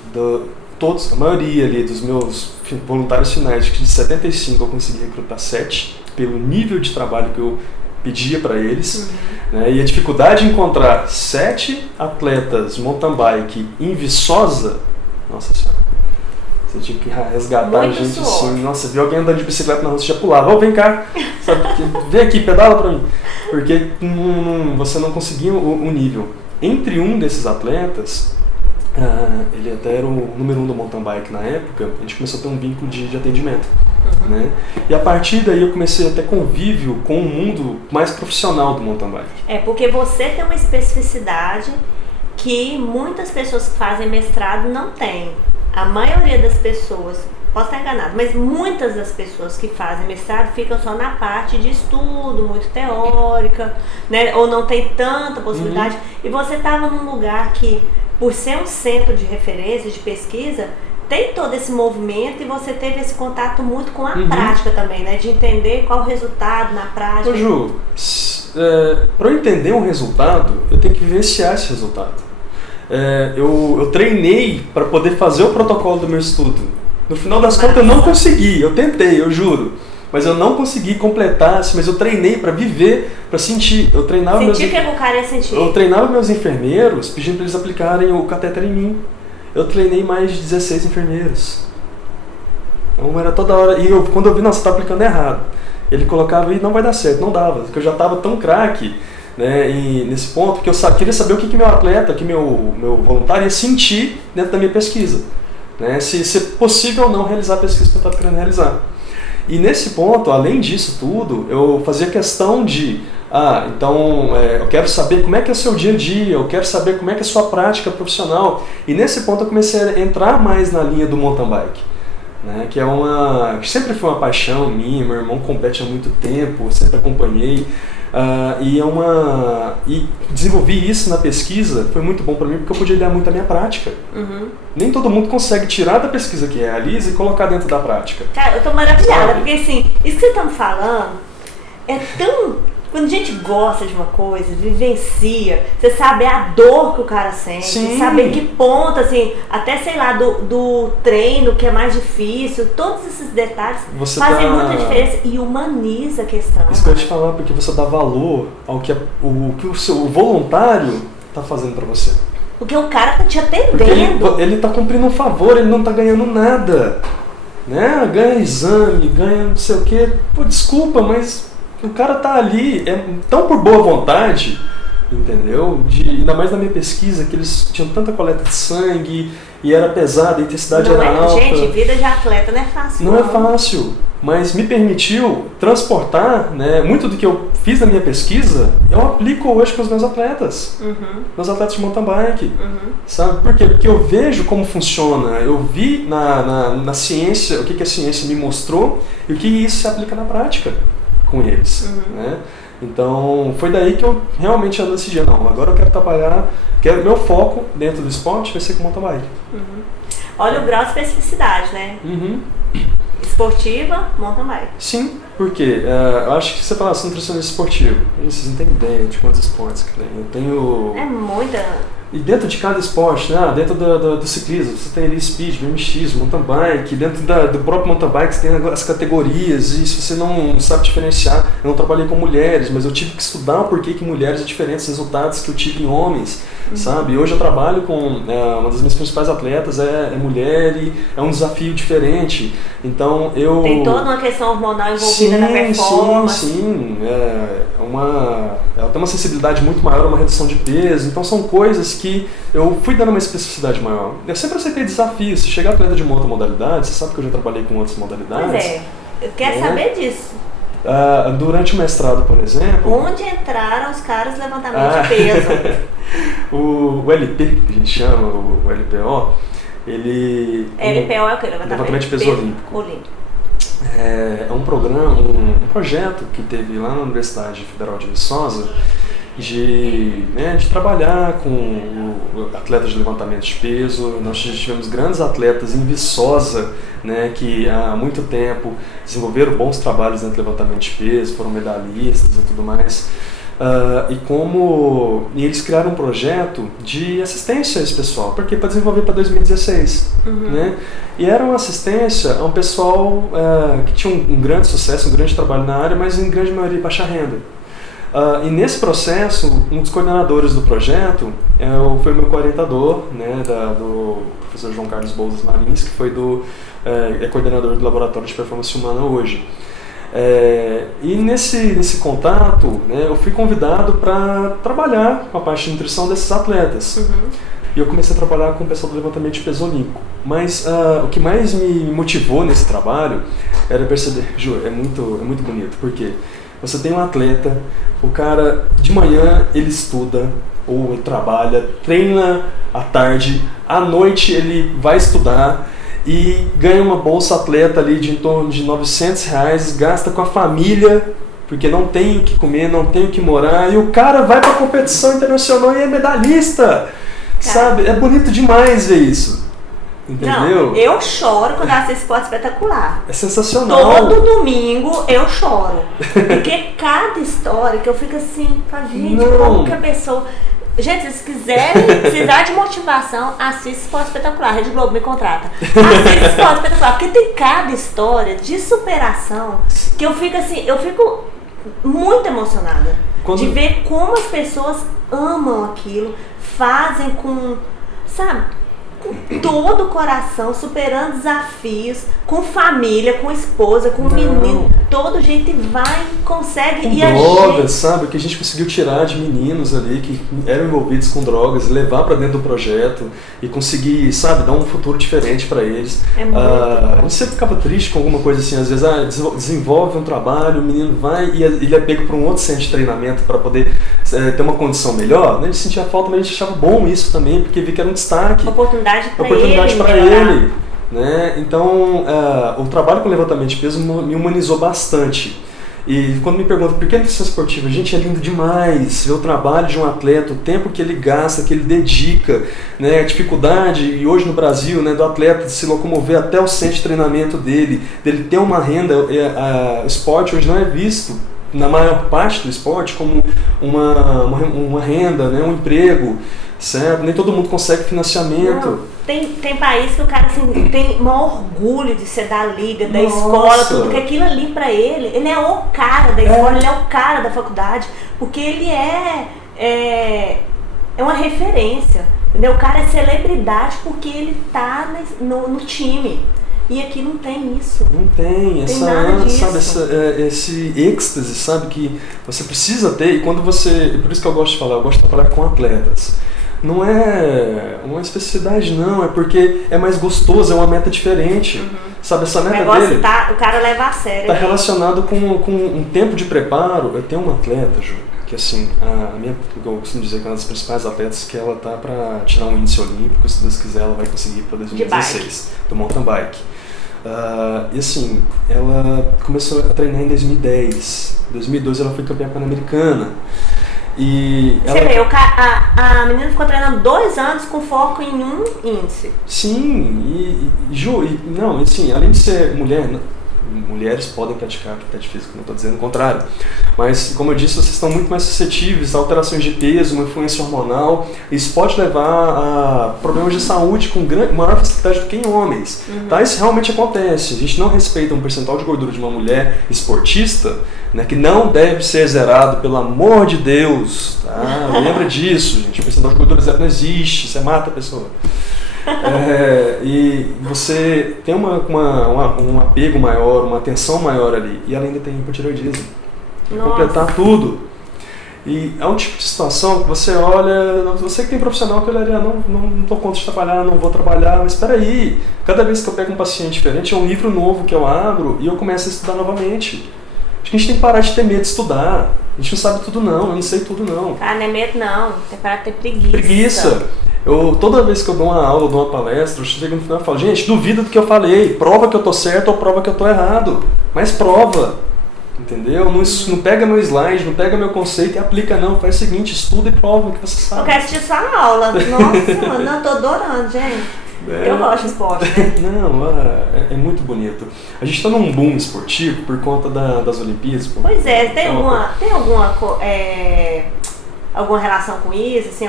a maioria ali dos meus voluntários finais, de 75 eu consegui recrutar 7, pelo nível de trabalho que eu pedia para eles, né? E a dificuldade de encontrar 7 atletas mountain bike em Viçosa, nossa senhora, você tinha que resgatar a gente assim, nossa, viu alguém andando de bicicleta na rua, você já pulava, vem cá, sabe, vem aqui, pedala para mim, porque você não conseguia o nível. Entre um desses atletas, ele até era o número 1 do mountain bike na época, a gente começou a ter um vínculo de atendimento. Né? E a partir daí eu comecei a ter convívio com o mundo mais profissional do mountain bike. Porque você tem uma especificidade que muitas pessoas que fazem mestrado não têm. A maioria das pessoas, posso estar enganado, mas muitas das pessoas que fazem mestrado ficam só na parte de estudo, muito teórica, né? Ou não tem tanta possibilidade. E você estava num lugar que, por ser um centro de referência, de pesquisa, tem todo esse movimento e você teve esse contato muito com a prática também, né? De entender qual o resultado na prática. Ô Ju, para eu entender um resultado, eu tenho que vivenciar esse resultado. Eu treinei para poder fazer o protocolo do meu estudo. No final das contas eu não consegui, eu tentei, eu juro. Mas eu não consegui completar, mas eu treinei para viver, para sentir. Eu treinava o que o cara ia sentir? Eu treinava meus enfermeiros pedindo para eles aplicarem o catéter em mim. Eu treinei mais de 16 enfermeiros. Então era toda hora. E quando eu vi, não, você está aplicando errado. Ele colocava e não vai dar certo, não dava. Porque eu já estava tão craque, né, nesse ponto que eu queria saber o que meu atleta, que meu voluntário ia sentir dentro da minha pesquisa. Né, se é possível ou não realizar a pesquisa que eu estava querendo realizar. E nesse ponto, além disso tudo, eu fazia questão de então eu quero saber como é que é o seu dia a dia, eu quero saber como é que é a sua prática profissional. E nesse ponto eu comecei a entrar mais na linha do mountain bike, né, que sempre foi uma paixão minha. Meu irmão compete há muito tempo, sempre acompanhei. E desenvolvi isso na pesquisa, foi muito bom para mim porque eu podia olhar muito a minha prática. Nem todo mundo consegue tirar da pesquisa que realiza e colocar dentro da prática. Cara, eu tô maravilhada, porque assim, isso que você tá me falando é tão... Quando a gente gosta de uma coisa, vivencia, você sabe a dor que o cara sente, Sim. saber que ponto, assim, até sei lá, do treino que é mais difícil, todos esses detalhes fazem muita diferença e humaniza a questão. Isso que eu ia te falar, porque você dá valor ao que o seu voluntário tá fazendo para você. Porque o cara tá te atendendo. Ele tá cumprindo um favor, ele não tá ganhando nada. Né? Ganha exame, ganha não sei o quê. Pô, desculpa, mas o cara tá ali, tão por boa vontade, entendeu? Ainda mais na minha pesquisa, que eles tinham tanta coleta de sangue, e era pesada, a intensidade era alta. Gente, vida de atleta não é fácil. Não é fácil, mas me permitiu transportar, né, muito do que eu fiz na minha pesquisa, eu aplico hoje com os meus atletas. Meus atletas de mountain bike. Sabe por quê? Porque eu vejo como funciona, eu vi na ciência, o que a ciência me mostrou, e o que isso se aplica na prática com eles, né? Então foi daí que eu realmente decidi, não, agora eu quero trabalhar, meu foco dentro do esporte vai ser com mountain bike. Olha o grau de especificidade, né? Esportiva, mountain bike. Sim, porque eu acho que você fala assim, nutricionista esportivo, vocês não têm ideia de quantos esportes que tem. Eu tenho... É muita... E dentro de cada esporte, né? Dentro do ciclismo, você tem ali speed, BMX, mountain bike, dentro do próprio mountain bike você tem as categorias, e se você não sabe diferenciar, eu não trabalhei com mulheres, mas eu tive que estudar o porquê que mulheres têm diferentes resultados que eu tive em homens, sabe? Hoje eu trabalho com, uma das minhas principais atletas é mulher e é um desafio diferente, então eu... Tem toda uma questão hormonal envolvida na performance. Sim, ela tem uma sensibilidade muito maior a uma redução de peso, então são coisas que eu fui dando uma especificidade maior. Eu sempre aceitei desafios. Se chegar atleta de uma outra modalidade, você sabe que eu já trabalhei com outras modalidades. Pois eu quero saber disso. Durante o mestrado, por exemplo... Onde entraram os caras do levantamento de peso? o LP, que a gente chama, o LPO, ele... LPO é o que? Levantamento de peso olímpico. É um programa, um projeto que teve lá na Universidade Federal de Viçosa, de trabalhar com atletas de levantamento de peso. Nós tivemos grandes atletas em Viçosa, né, que há muito tempo desenvolveram bons trabalhos dentro do levantamento de peso, foram medalhistas e tudo mais. E eles criaram um projeto de assistência a esse pessoal, porque para desenvolver para 2016. Né? E era uma assistência a um pessoal que tinha um grande sucesso, um grande trabalho na área, mas em grande maioria baixa renda. E nesse processo, um dos coordenadores do projeto foi o meu co-orientador, né, do professor João Carlos Bouzas Marins, que foi coordenador do Laboratório de Performance Humana hoje. E nesse contato, né, eu fui convidado para trabalhar com a parte de nutrição desses atletas. e eu comecei a trabalhar com o pessoal do levantamento de peso olímpico. Mas o que mais me motivou nesse trabalho era perceber, Ju, é muito bonito, porque você tem um atleta, o cara de manhã ele estuda ou ele trabalha, treina à tarde, à noite ele vai estudar e ganha uma bolsa atleta ali de em torno de R$900, gasta com a família, porque não tem o que comer, não tem o que morar, e o cara vai pra competição internacional e é medalhista, sabe? É bonito demais ver isso. Entendeu? Não, eu choro quando assisto Esporte Espetacular. É sensacional. Todo domingo eu choro. Porque cada história que eu fico assim, falo, gente, como que a pessoa... Gente, se quiserem, precisar de motivação, assista Esporte Espetacular. Rede Globo, me contrata. Assista Esporte Espetacular, porque tem cada história de superação que eu fico assim, eu fico muito emocionada de ver como as pessoas amam aquilo, fazem com, sabe, com todo o coração, superando desafios, com família, com esposa, com menino, todo jeito vai, consegue. Com e drogas, sabe? Que a gente conseguiu tirar de meninos ali que eram envolvidos com drogas, levar para dentro do projeto e conseguir, sabe, dar um futuro diferente para eles. É muito a gente sempre ficava triste com alguma coisa assim, às vezes desenvolve um trabalho, o menino vai e ele é pego para um outro centro de treinamento para poder ter uma condição melhor. A gente sentia falta, mas a gente achava bom isso também, porque vi que era um destaque. Oportunidade para ele. Né? Então, o trabalho com levantamento de peso me humanizou bastante. E quando me perguntam por que a nutrição esportiva, gente, é lindo demais ver o trabalho de um atleta, o tempo que ele gasta, que ele dedica, né? A dificuldade, e hoje no Brasil, né, do atleta se locomover até o centro de treinamento dele ter uma renda. O esporte hoje não é visto, na maior parte do esporte, como uma renda, né, um emprego, certo? Nem todo mundo consegue financiamento. Não. Tem país que o cara assim, tem maior orgulho de ser da liga, da escola, tudo, porque aquilo ali pra ele é o cara da escola, ele é o cara da faculdade, porque ele é uma referência, entendeu? O cara é celebridade porque ele tá no time. E aqui não tem isso. Não tem nada disso. Sabe, esse êxtase, sabe, que você precisa ter, e quando você, por isso que eu gosto de falar, eu gosto de trabalhar com atletas. Não é uma especificidade, não, é porque é mais gostoso, é uma meta diferente. Sabe, essa meta dele... O cara leva a sério. Está relacionado com um tempo de preparo. Eu tenho uma atleta, Ju, que assim, eu costumo dizer que é uma das principais atletas, que ela tá para tirar um índice olímpico, se Deus quiser ela vai conseguir para 2016, do mountain bike. E assim, ela começou a treinar em 2010. Em 2012 ela foi campeã pan-americana. Você vê, a menina ficou treinando 2 anos com foco em um índice. Sim, Ju, assim, além de ser mulher, mulheres podem praticar atividade física, não estou dizendo o contrário. Mas, como eu disse, vocês estão muito mais suscetíveis a alterações de peso, uma influência hormonal. Isso pode levar a problemas de saúde com maior facilidade do que em homens. Tá? Isso realmente acontece. A gente não respeita um percentual de gordura de uma mulher esportista, né, que não deve ser zerado, pelo amor de Deus. Tá? Lembra disso, gente. O percentual de gordura zero não existe, você mata a pessoa. E você tem um apego maior, uma atenção maior ali, e ela ainda tem hipotireoidismo. Completar tudo. E é um tipo de situação que você olha, você que tem profissional que olharia, não dou conta de trabalhar, não vou trabalhar, mas espera aí, cada vez que eu pego um paciente diferente, é um livro novo que eu abro e eu começo a estudar novamente. Acho que a gente tem que parar de ter medo de estudar. A gente não sabe tudo não, eu não sei tudo não. Ah, não é medo não, tem que parar de ter preguiça. Preguiça. Toda vez que eu dou uma aula, eu dou uma palestra, eu chego no final e falo, gente, duvida do que eu falei, prova que eu tô certo ou prova que eu tô errado. Mas prova, entendeu? Não pega meu slide, não pega meu conceito e aplica não. Faz o seguinte, estuda e prova o que você sabe. Eu quero assistir sua aula. Nossa, mano, eu tô adorando, gente. Eu gosto de esporte, né? Não, é muito bonito. A gente tá num boom esportivo por conta das Olimpíadas. Pois é, tem alguma relação com isso, assim,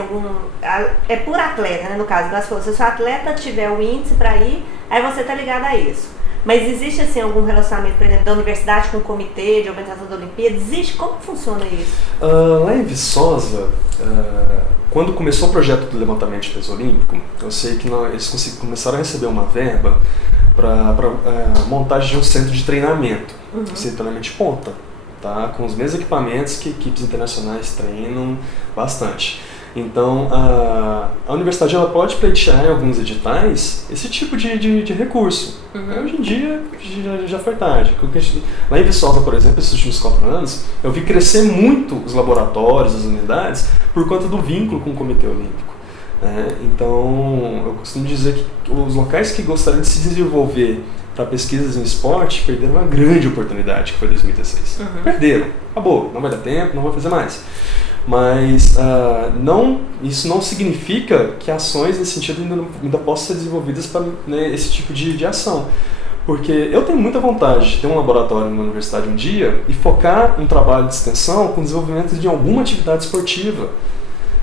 é por atleta, né, no caso, se o seu atleta tiver o índice para ir, aí você tá ligado a isso. Mas existe, assim, algum relacionamento, por exemplo, da universidade com o comitê de organização da Olimpíada? Existe? Como funciona isso? Lá em Viçosa, quando começou o projeto do levantamento de peso olímpico, eu sei que eles começaram a receber uma verba para montagem de um centro de treinamento, centro de treinamento de ponta. Tá? Com os mesmos equipamentos que equipes internacionais treinam bastante. Então, a universidade ela pode pleitear em alguns editais esse tipo de recurso. Hoje em dia já foi tarde. Lá em Viçosa, por exemplo, esses últimos 4 anos, eu vi crescer muito os laboratórios, as unidades, por conta do vínculo com o Comitê Olímpico. Então, eu costumo dizer que os locais que gostariam de se desenvolver para pesquisas em esporte perderam uma grande oportunidade, que foi 2016. Perderam. Acabou. Não vai dar tempo, não vai fazer mais. Mas isso não significa que ações nesse sentido ainda possam ser desenvolvidas para, né, esse tipo de ação. Porque eu tenho muita vontade de ter um laboratório na universidade um dia e focar um trabalho de extensão com desenvolvimento de alguma atividade esportiva.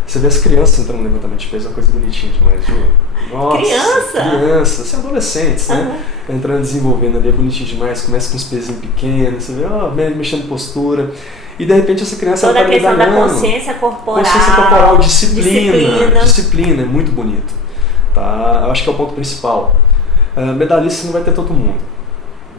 Você vê as crianças entrando no levantamento de peso, é uma coisa bonitinha demais, Ju. Nossa, crianças, assim, adolescentes, né? Entrando, desenvolvendo ali, é bonitinho demais, começa com uns pezinhos pequenos, você vê, mexendo postura. E de repente essa criança toda está medalhando. Toda a questão da consciência corporal. Disciplina, é muito bonito. Tá? Eu acho que é o ponto principal. Medalhista não vai ter todo mundo.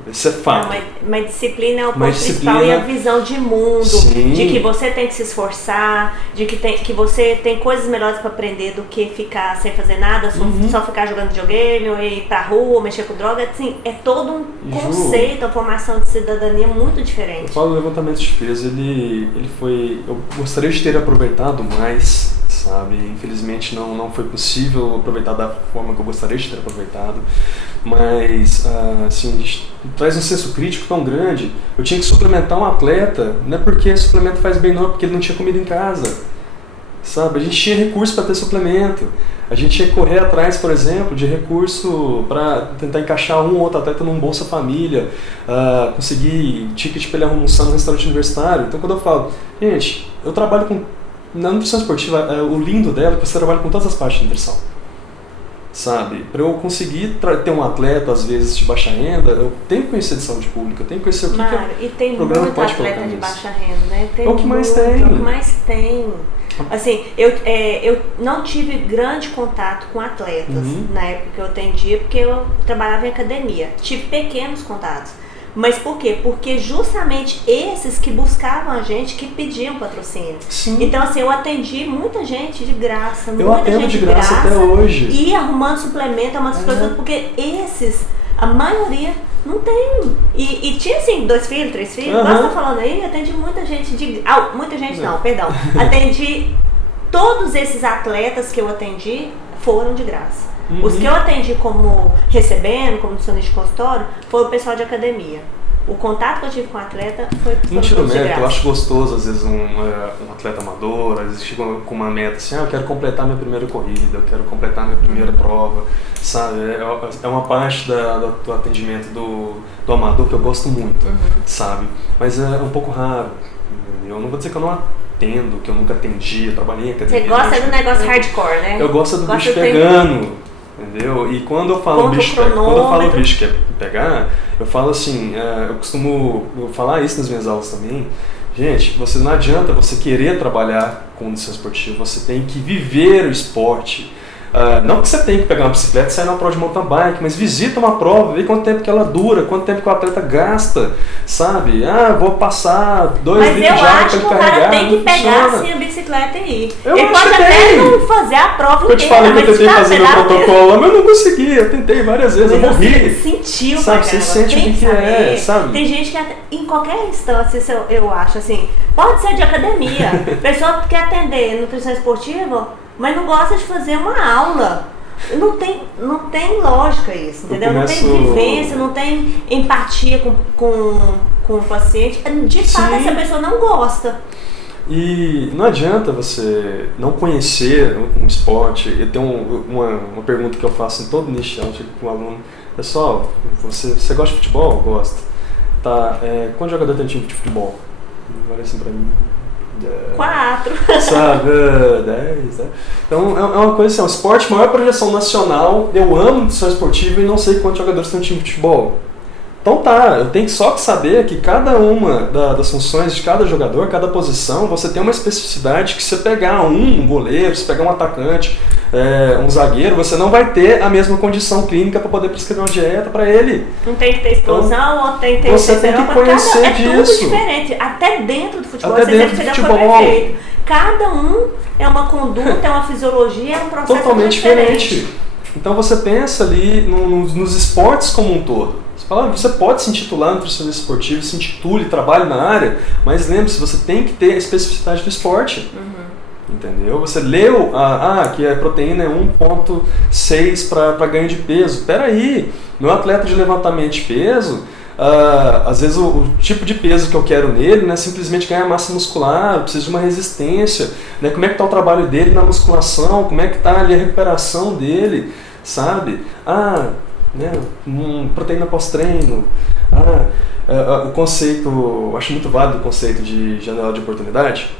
Isso é fato. Mas disciplina é o ponto principal e a visão de mundo, sim, de que você tem que se esforçar, de que você tem coisas melhores para aprender do que ficar sem fazer nada, só ficar jogando videogame ou ir pra rua, mexer com droga. Assim, é todo um conceito, a formação de cidadania muito diferente. Eu falo do levantamento de peso, ele foi... Eu gostaria de ter aproveitado mais, sabe? Infelizmente não foi possível aproveitar da forma que eu gostaria de ter aproveitado. Mas, assim, a gente traz um senso crítico tão grande. Eu tinha que suplementar um atleta, não é porque suplemento faz bem, não, é porque ele não tinha comida em casa, sabe? A gente tinha recurso para ter suplemento. A gente tinha que correr atrás, por exemplo, de recurso para tentar encaixar um ou outro atleta num Bolsa Família, conseguir ticket para ele almoçar no restaurante universitário. Então, quando eu falo, gente, eu trabalho na nutrição esportiva, o lindo dela é que você trabalha com todas as partes de nutrição. Sabe? Para eu conseguir ter um atleta, às vezes, de baixa renda, eu tenho que conhecer de saúde pública, eu tenho que conhecer o que e tem muito atleta de baixa renda, né? É o que mais tem. É o que mais tem. Assim, eu não tive grande contato com atletas na época que eu atendia, porque eu trabalhava em academia. Tive pequenos contatos. Mas por quê? Porque justamente esses que buscavam a gente, que pediam patrocínio. Sim. Então, assim, eu atendi muita gente de graça. Eu atendo de graça até hoje. E arrumando suplemento, porque esses, a maioria, não tem. E tinha, assim, 2 filhos, 3 filhos. Nós estamos falando aí, atendi muita gente de... muita gente não, perdão. Atendi... Todos esses atletas que eu atendi foram de graça. Os que eu atendi como recebendo, como nutricionista de consultório, foi o pessoal de academia. O contato que eu tive com o atleta foi não tiro mérito, eu acho gostoso, às vezes, um atleta amador, às vezes chega com uma meta assim, eu quero completar minha primeira corrida, eu quero completar minha primeira prova, sabe? É uma parte do atendimento do amador que eu gosto muito, sabe? Mas é um pouco raro. Eu não vou dizer que eu não atendo, que eu nunca atendi, eu trabalhei em academia. Você gosta do negócio hardcore, né? Eu gosto do bicho pegando. Entendeu? E quando eu falo bicho que é pegar, eu falo assim, eu costumo falar isso nas minhas aulas também. Gente, não adianta você querer trabalhar com nutrição esportiva, você tem que viver o esporte. Não que você tem que pegar uma bicicleta e sair numa prova de mountain bike, mas visita uma prova, vê quanto tempo que ela dura, quanto tempo que o atleta gasta, sabe? Vou passar 2 litros de água para ele carregar. Mas eu acho que o cara tem que pegar assim a bicicleta e ir. Ele pode até não fazer a prova inteira. Eu te falei que eu tentei fazer meu protocolo, mas eu não consegui, eu tentei várias vezes, eu morri. Sentiu, sabe? Você sente o que é, sabe? Tem gente que em qualquer instância, eu acho assim, pode ser de academia, pessoa que quer atender nutrição esportiva, mas não gosta de fazer uma aula. Não tem lógica isso, entendeu? Não tem vivência, não tem empatia com o paciente. De fato, essa pessoa não gosta. E não adianta você não conhecer um esporte. Eu tenho uma pergunta que eu faço em todo nicho com o aluno. Pessoal, você gosta de futebol? Gosto. Tá, quantos jogadores tem time de futebol? Olha assim pra mim. 4. Sabe, 10, né? Então é uma coisa assim, um esporte, maior projeção nacional, eu amo nutrição esportiva e não sei quantos jogadores tem um time de futebol. Então eu tenho só que saber que cada uma das funções de cada jogador, cada posição, você tem uma especificidade que se você pegar um goleiro, se pegar um atacante, um zagueiro, você não vai ter a mesma condição clínica para poder prescrever uma dieta para ele. Não tem que ter explosão, ou tem que ter você tem que conhecer disso. É tudo diferente, até dentro do futebol, até dentro do futebol. cada um é uma conduta, é uma fisiologia, é um processo totalmente diferente. diferente. Então você pensa ali nos esportes como um todo. Você fala, você pode se intitular nutricionista esportivo, se intitule, trabalhe na área, mas lembre-se, você tem que ter a especificidade do esporte. Entendeu? Você leu que a proteína é 1,6 para ganho de peso. Peraí, meu atleta de levantamento de peso, às vezes o tipo de peso que eu quero nele não é simplesmente ganhar massa muscular, eu preciso de uma resistência, né? Como é que está o trabalho dele na musculação, como é que está ali a recuperação dele, sabe? Né? Proteína pós-treino, o conceito, eu acho muito válido o conceito de janela de oportunidade.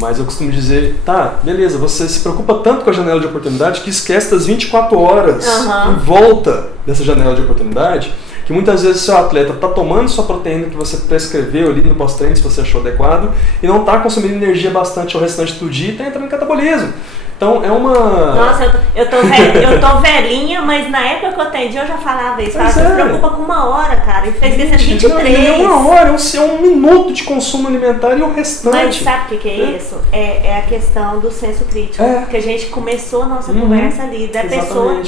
Mas eu costumo dizer, tá, beleza, você se preocupa tanto com a janela de oportunidade que esquece das 24 horas em volta dessa janela de oportunidade, que muitas vezes o seu atleta está tomando sua proteína que você prescreveu ali no pós-treino, se você achou adequado, e não está consumindo energia bastante ao restante do dia e está entrando em catabolismo. Então é uma... Nossa, eu tô velhinha, mas na época que eu atendi eu já falava isso. Você se preocupa com 1 hora, cara, e fez desse 23. Não é 1 hora, é 1 minuto de consumo alimentar e o restante. Mas sabe o que é isso? É a questão do senso crítico. Que a gente começou a nossa conversa ali, da pessoa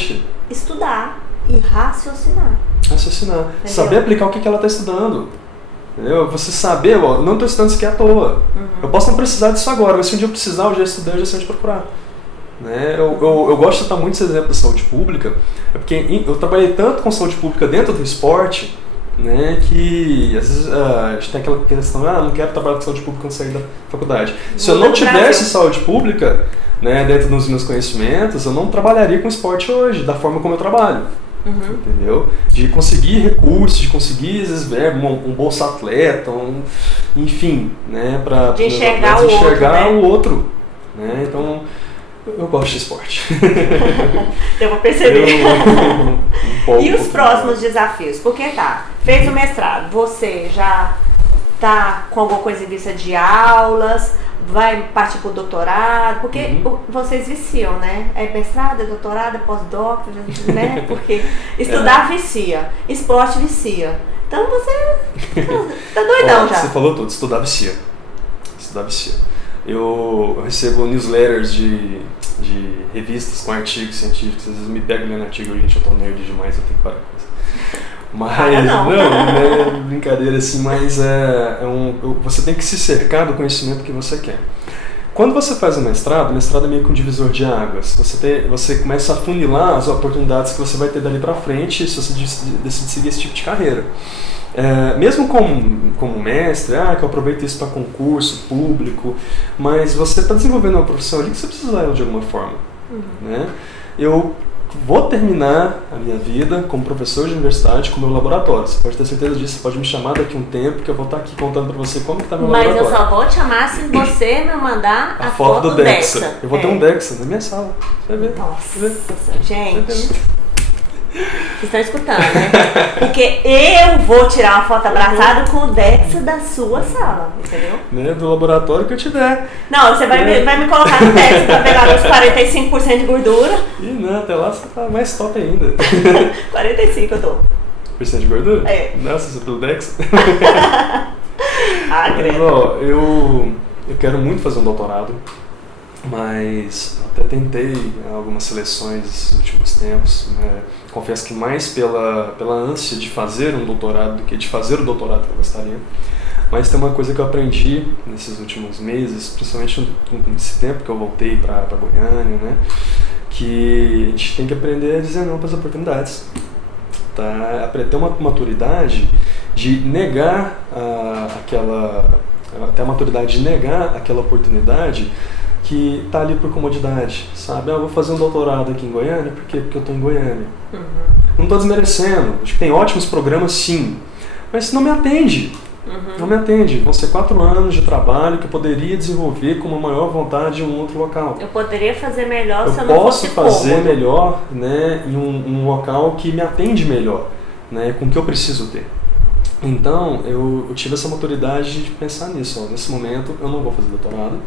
estudar e raciocinar. Entendeu? Saber aplicar o que ela está estudando. Entendeu? Você saber, eu não estou estudando isso aqui à toa. Eu posso não precisar disso agora, mas se um dia eu precisar, eu já estudei, eu já sei onde procurar. Né? Eu gosto de citar muito esse exemplo da saúde pública, porque eu trabalhei tanto com saúde pública dentro do esporte, né, que às vezes a gente tem aquela questão, não quero trabalhar com saúde pública quando sair da faculdade. Se eu não tivesse saúde pública, né, dentro dos meus conhecimentos, eu não trabalharia com esporte hoje, da forma como eu trabalho. Entendeu? De conseguir recursos, de conseguir, às vezes, um bolsa atleta, enfim, né, para enxergar o outro. Né? Então, eu gosto de esporte. Eu vou perceber. E os próximos desafios? Porque fez o mestrado, você já tá com alguma coisa em vista de aulas, vai partir pro doutorado, porque vocês viciam, né? É mestrado, é doutorado, é pós-doc, né? Porque estudar vicia, esporte vicia. Então você tá doidão já. Você falou tudo, estudar vicia. Eu recebo newsletters de revistas com artigos científicos, às vezes me pego lendo artigo, gente, eu tô nerd demais, eu tenho que parar com isso. Mas, não é brincadeira assim, mas você tem que se cercar do conhecimento que você quer. Quando você faz o mestrado é meio que um divisor de águas. Você começa a funilar as oportunidades que você vai ter dali pra frente se você decidir seguir esse tipo de carreira. Mesmo como mestre, que eu aproveito isso para concurso público, mas você está desenvolvendo uma profissão ali que você precisa usar ela de alguma forma. Né? Eu vou terminar a minha vida como professor de universidade com o meu laboratório. Você pode ter certeza disso, você pode me chamar daqui a um tempo que eu vou estar aqui contando para você como está meu laboratório. Mas eu só vou te chamar se você me mandar a foto do DEXA. Eu vou ter um DEXA na minha sala. Você vai ver. Nossa, gente. Vocês estão escutando, né? Porque eu vou tirar uma foto abraçada com o DEXA da sua sala, entendeu? Né? Do laboratório que eu tiver. Não, você vai me colocar no DEXA pra pegar os 45% de gordura. Ih, não, até lá você tá mais top ainda. 45 eu tô. Percento de gordura? É. Nossa, você é pelo DEXA? Credo. Eu quero muito fazer um doutorado, mas até tentei algumas seleções nesses últimos tempos, né? Confesso que mais pela ânsia de fazer um doutorado do que de fazer o doutorado que eu gostaria. Mas tem uma coisa que eu aprendi nesses últimos meses, principalmente nesse tempo que eu voltei para Goiânia, né? Que a gente tem que aprender a dizer não para as oportunidades. Tá? Ter uma maturidade de negar até a maturidade de negar aquela oportunidade que está ali por comodidade, sabe? Eu vou fazer um doutorado aqui em Goiânia, por quê? Porque eu estou em Goiânia. Não estou desmerecendo, acho que tem ótimos programas sim, mas não me atende. Não me atende. Vão ser 4 anos de trabalho que eu poderia desenvolver com uma maior vontade em um outro local. Eu poderia fazer melhor se eu não fosse cômodo. Eu posso fazer melhor, né, em um local que me atende melhor, né, com o que eu preciso ter. Então, eu tive essa maturidade de pensar nisso. Nesse momento, eu não vou fazer doutorado.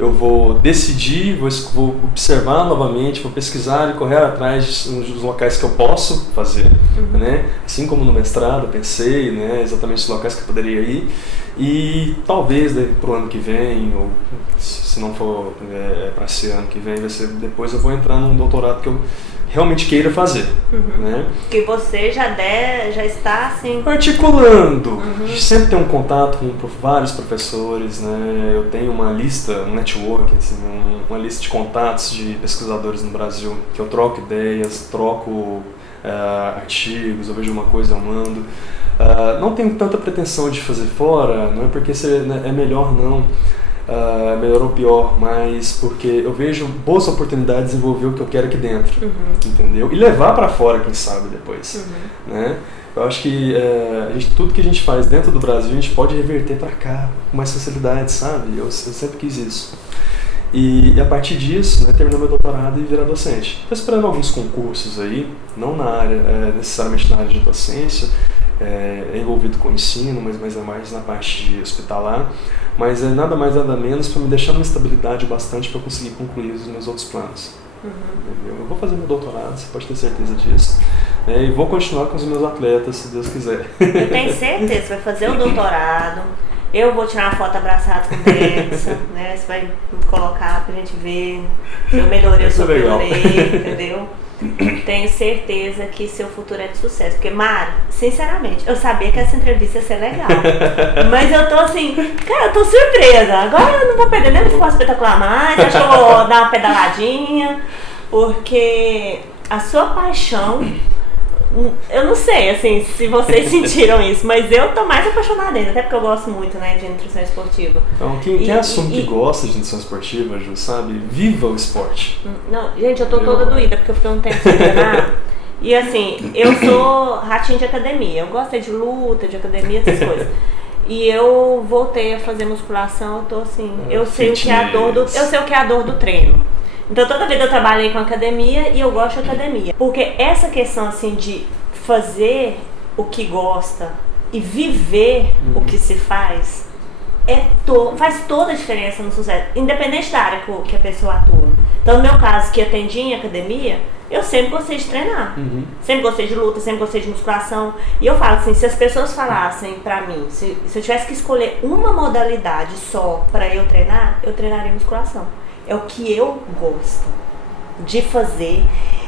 eu vou decidir, vou observar novamente, vou pesquisar e correr atrás dos locais que eu posso fazer, né? Assim como no mestrado eu pensei, né, exatamente os locais que eu poderia ir, e talvez para o ano que vem, ou se não for para esse ano que vem, vai ser depois, eu vou entrar num doutorado que eu realmente queira fazer, né? Que você já está assim... Articulando. A gente sempre tem um contato com vários professores, né? Eu tenho uma lista, um network, assim, uma lista de contatos de pesquisadores no Brasil, que eu troco ideias, troco artigos, eu vejo uma coisa, eu mando. Não tenho tanta pretensão de fazer fora, não é porque é melhor não, melhor ou pior, mas porque eu vejo boas oportunidades de desenvolver o que eu quero aqui dentro, entendeu? E levar para fora, quem sabe, depois, né? Eu acho que tudo que a gente faz dentro do Brasil, a gente pode reverter para cá com mais facilidade, sabe? Eu sempre quis isso. E a partir disso, né, terminar meu doutorado e virar docente. Estou esperando alguns concursos aí, não na área, necessariamente na área de docência, envolvido com ensino, mas é mais na parte de hospitalar. Mas é nada mais nada menos para me deixar uma estabilidade bastante para conseguir concluir os meus outros planos. Eu vou fazer meu doutorado, você pode ter certeza disso. E vou continuar com os meus atletas, se Deus quiser. Eu tenho certeza, você vai fazer o doutorado. Eu vou tirar uma foto abraçada com o Dexon, né? Você vai me colocar pra gente ver se eu melhorei ou se eu piorei, entendeu? Tenho certeza que seu futuro é de sucesso. Porque, Mari, sinceramente, eu sabia que essa entrevista ia ser legal. Mas eu tô assim, cara, eu tô surpresa. Agora eu não vou perder nem o Esporte Espetacular mais. Acho que eu vou dar uma pedaladinha. Porque a sua paixão, eu não sei, assim, se vocês sentiram isso, mas eu tô mais apaixonada ainda, até porque eu gosto muito, né, de nutrição esportiva. Então, quem assume que gosta de nutrição esportiva, Ju, sabe, viva o esporte. Não, gente, eu tô toda doída, porque eu fiquei um tempo sem treinar. E assim, eu sou ratinho de academia, eu gosto de luta, de academia, essas coisas. E eu voltei a fazer musculação, eu tô assim, eu sei o que é a dor do treino. Então toda vida eu trabalhei com academia e eu gosto de academia. Porque essa questão assim de fazer o que gosta e viver o que se faz, faz toda a diferença no sucesso, independente da área que a pessoa atua. Então no meu caso, que atendi em academia, eu sempre gostei de treinar. Sempre gostei de luta, sempre gostei de musculação. E eu falo assim, se as pessoas falassem pra mim, se eu tivesse que escolher uma modalidade só pra eu treinar, eu treinaria musculação. É o que eu gosto de fazer.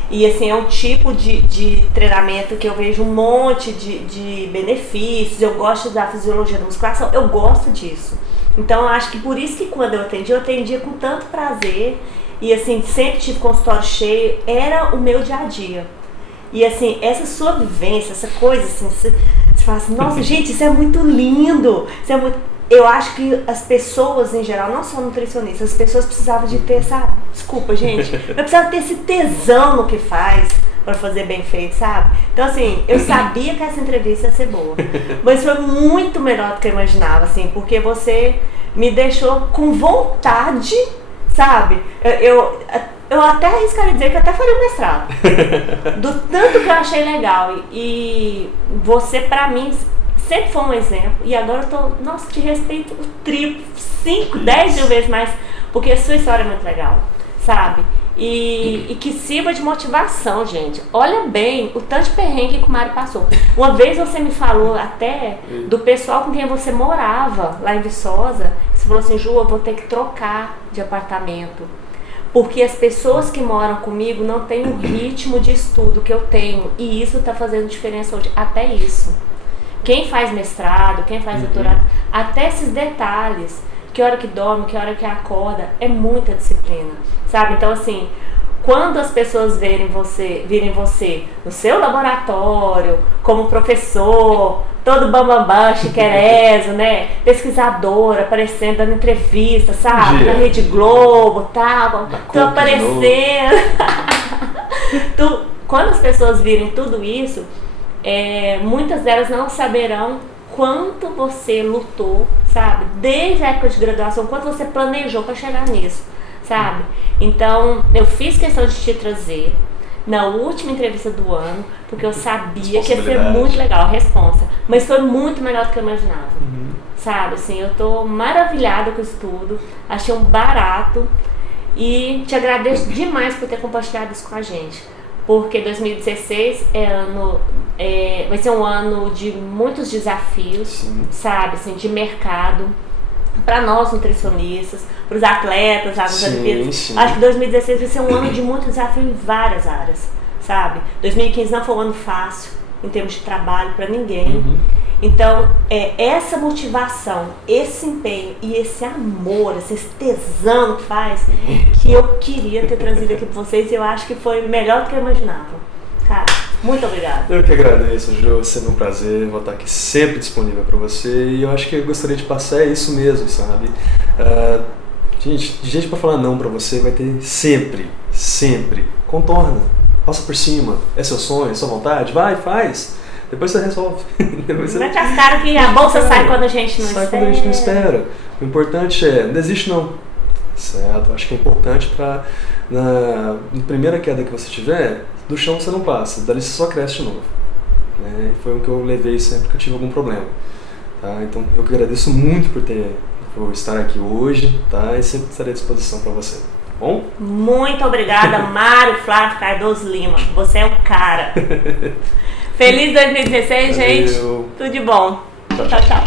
E assim, é um tipo de treinamento que eu vejo um monte de benefícios. Eu gosto da fisiologia da musculação, eu gosto disso. Então eu acho que por isso que quando eu atendia com tanto prazer. E assim, sempre tive consultório cheio, era o meu dia a dia. E assim, essa sua vivência, essa coisa assim, você fala assim, nossa gente, isso é muito lindo, isso é muito... Eu acho que as pessoas em geral, não só nutricionistas, as pessoas precisavam de ter essa... Desculpa, gente. Eu precisava ter esse tesão no que faz pra fazer bem feito, sabe? Então, assim, eu sabia que essa entrevista ia ser boa. Mas foi muito melhor do que eu imaginava, assim, porque você me deixou com vontade, sabe? Eu até arriscaria dizer que eu até faria um mestrado. Do tanto que eu achei legal. E você, pra mim... sempre foi um exemplo, e agora eu tô, nossa, te respeito o triplo, 5, 10 mil vezes mais, porque a sua história é muito legal, sabe? E que sirva de motivação, gente. Olha bem o tanto de perrengue que o Mário passou. Uma vez você me falou até do pessoal com quem você morava lá em Viçosa, você falou assim, Ju, eu vou ter que trocar de apartamento, porque as pessoas que moram comigo não têm o ritmo de estudo que eu tenho, e isso tá fazendo diferença hoje, até isso. Quem faz mestrado, quem faz doutorado, até esses detalhes, que hora que dorme, que hora que acorda, é muita disciplina, sabe? Então assim, quando as pessoas virem você no seu laboratório, como professor, todo bambambam, chiquerezo, né? Pesquisadora, aparecendo, dando entrevista, sabe? Na Rede Globo, tal, tô aparecendo. Quando as pessoas virem tudo isso, muitas delas não saberão quanto você lutou, sabe? Desde a época de graduação, quanto você planejou para chegar nisso, sabe? Então, eu fiz questão de te trazer na última entrevista do ano, porque eu sabia que ia ser muito legal a resposta, mas foi muito melhor do que eu imaginava, sabe? Assim, eu tô maravilhada com isso tudo, achei um barato e te agradeço demais por ter compartilhado isso com a gente, porque 2016 vai ser um ano de muitos desafios, Sim. sabe? Assim, de mercado, para nós nutricionistas, para os atletas, as Olimpíadas. Acho que 2016 vai ser um ano de muito desafio em várias áreas, sabe? 2015 não foi um ano fácil em termos de trabalho para ninguém. Então, essa motivação, esse empenho e esse amor, esse tesão que faz, que eu queria ter trazido aqui para vocês, e eu acho que foi melhor do que eu imaginava. Cara, muito obrigada. Eu que agradeço, Ju, sempre um prazer, vou estar aqui sempre disponível para você, e eu acho que eu gostaria de passar isso mesmo, sabe? Gente, de jeito para falar não para você vai ter sempre, sempre. Contorna, passa por cima, é seu sonho, é sua vontade, vai, faz. Depois você resolve. Mete as caras que a bolsa sai quando a gente não espera. Sai quando a gente não espera. O importante não desiste não. Certo? Acho que é importante para na primeira queda que você tiver, do chão você não passa, dali você só cresce de novo. Né? Foi o que eu levei sempre que eu tive algum problema. Tá? Então eu que agradeço muito por estar aqui hoje, tá? E sempre estarei à disposição para você. Tá bom? Muito obrigada, Mário Flávio Cardoso Lima. Você é o cara. Feliz 2016, gente. Tudo de bom. Tchau, Tchau, tchau.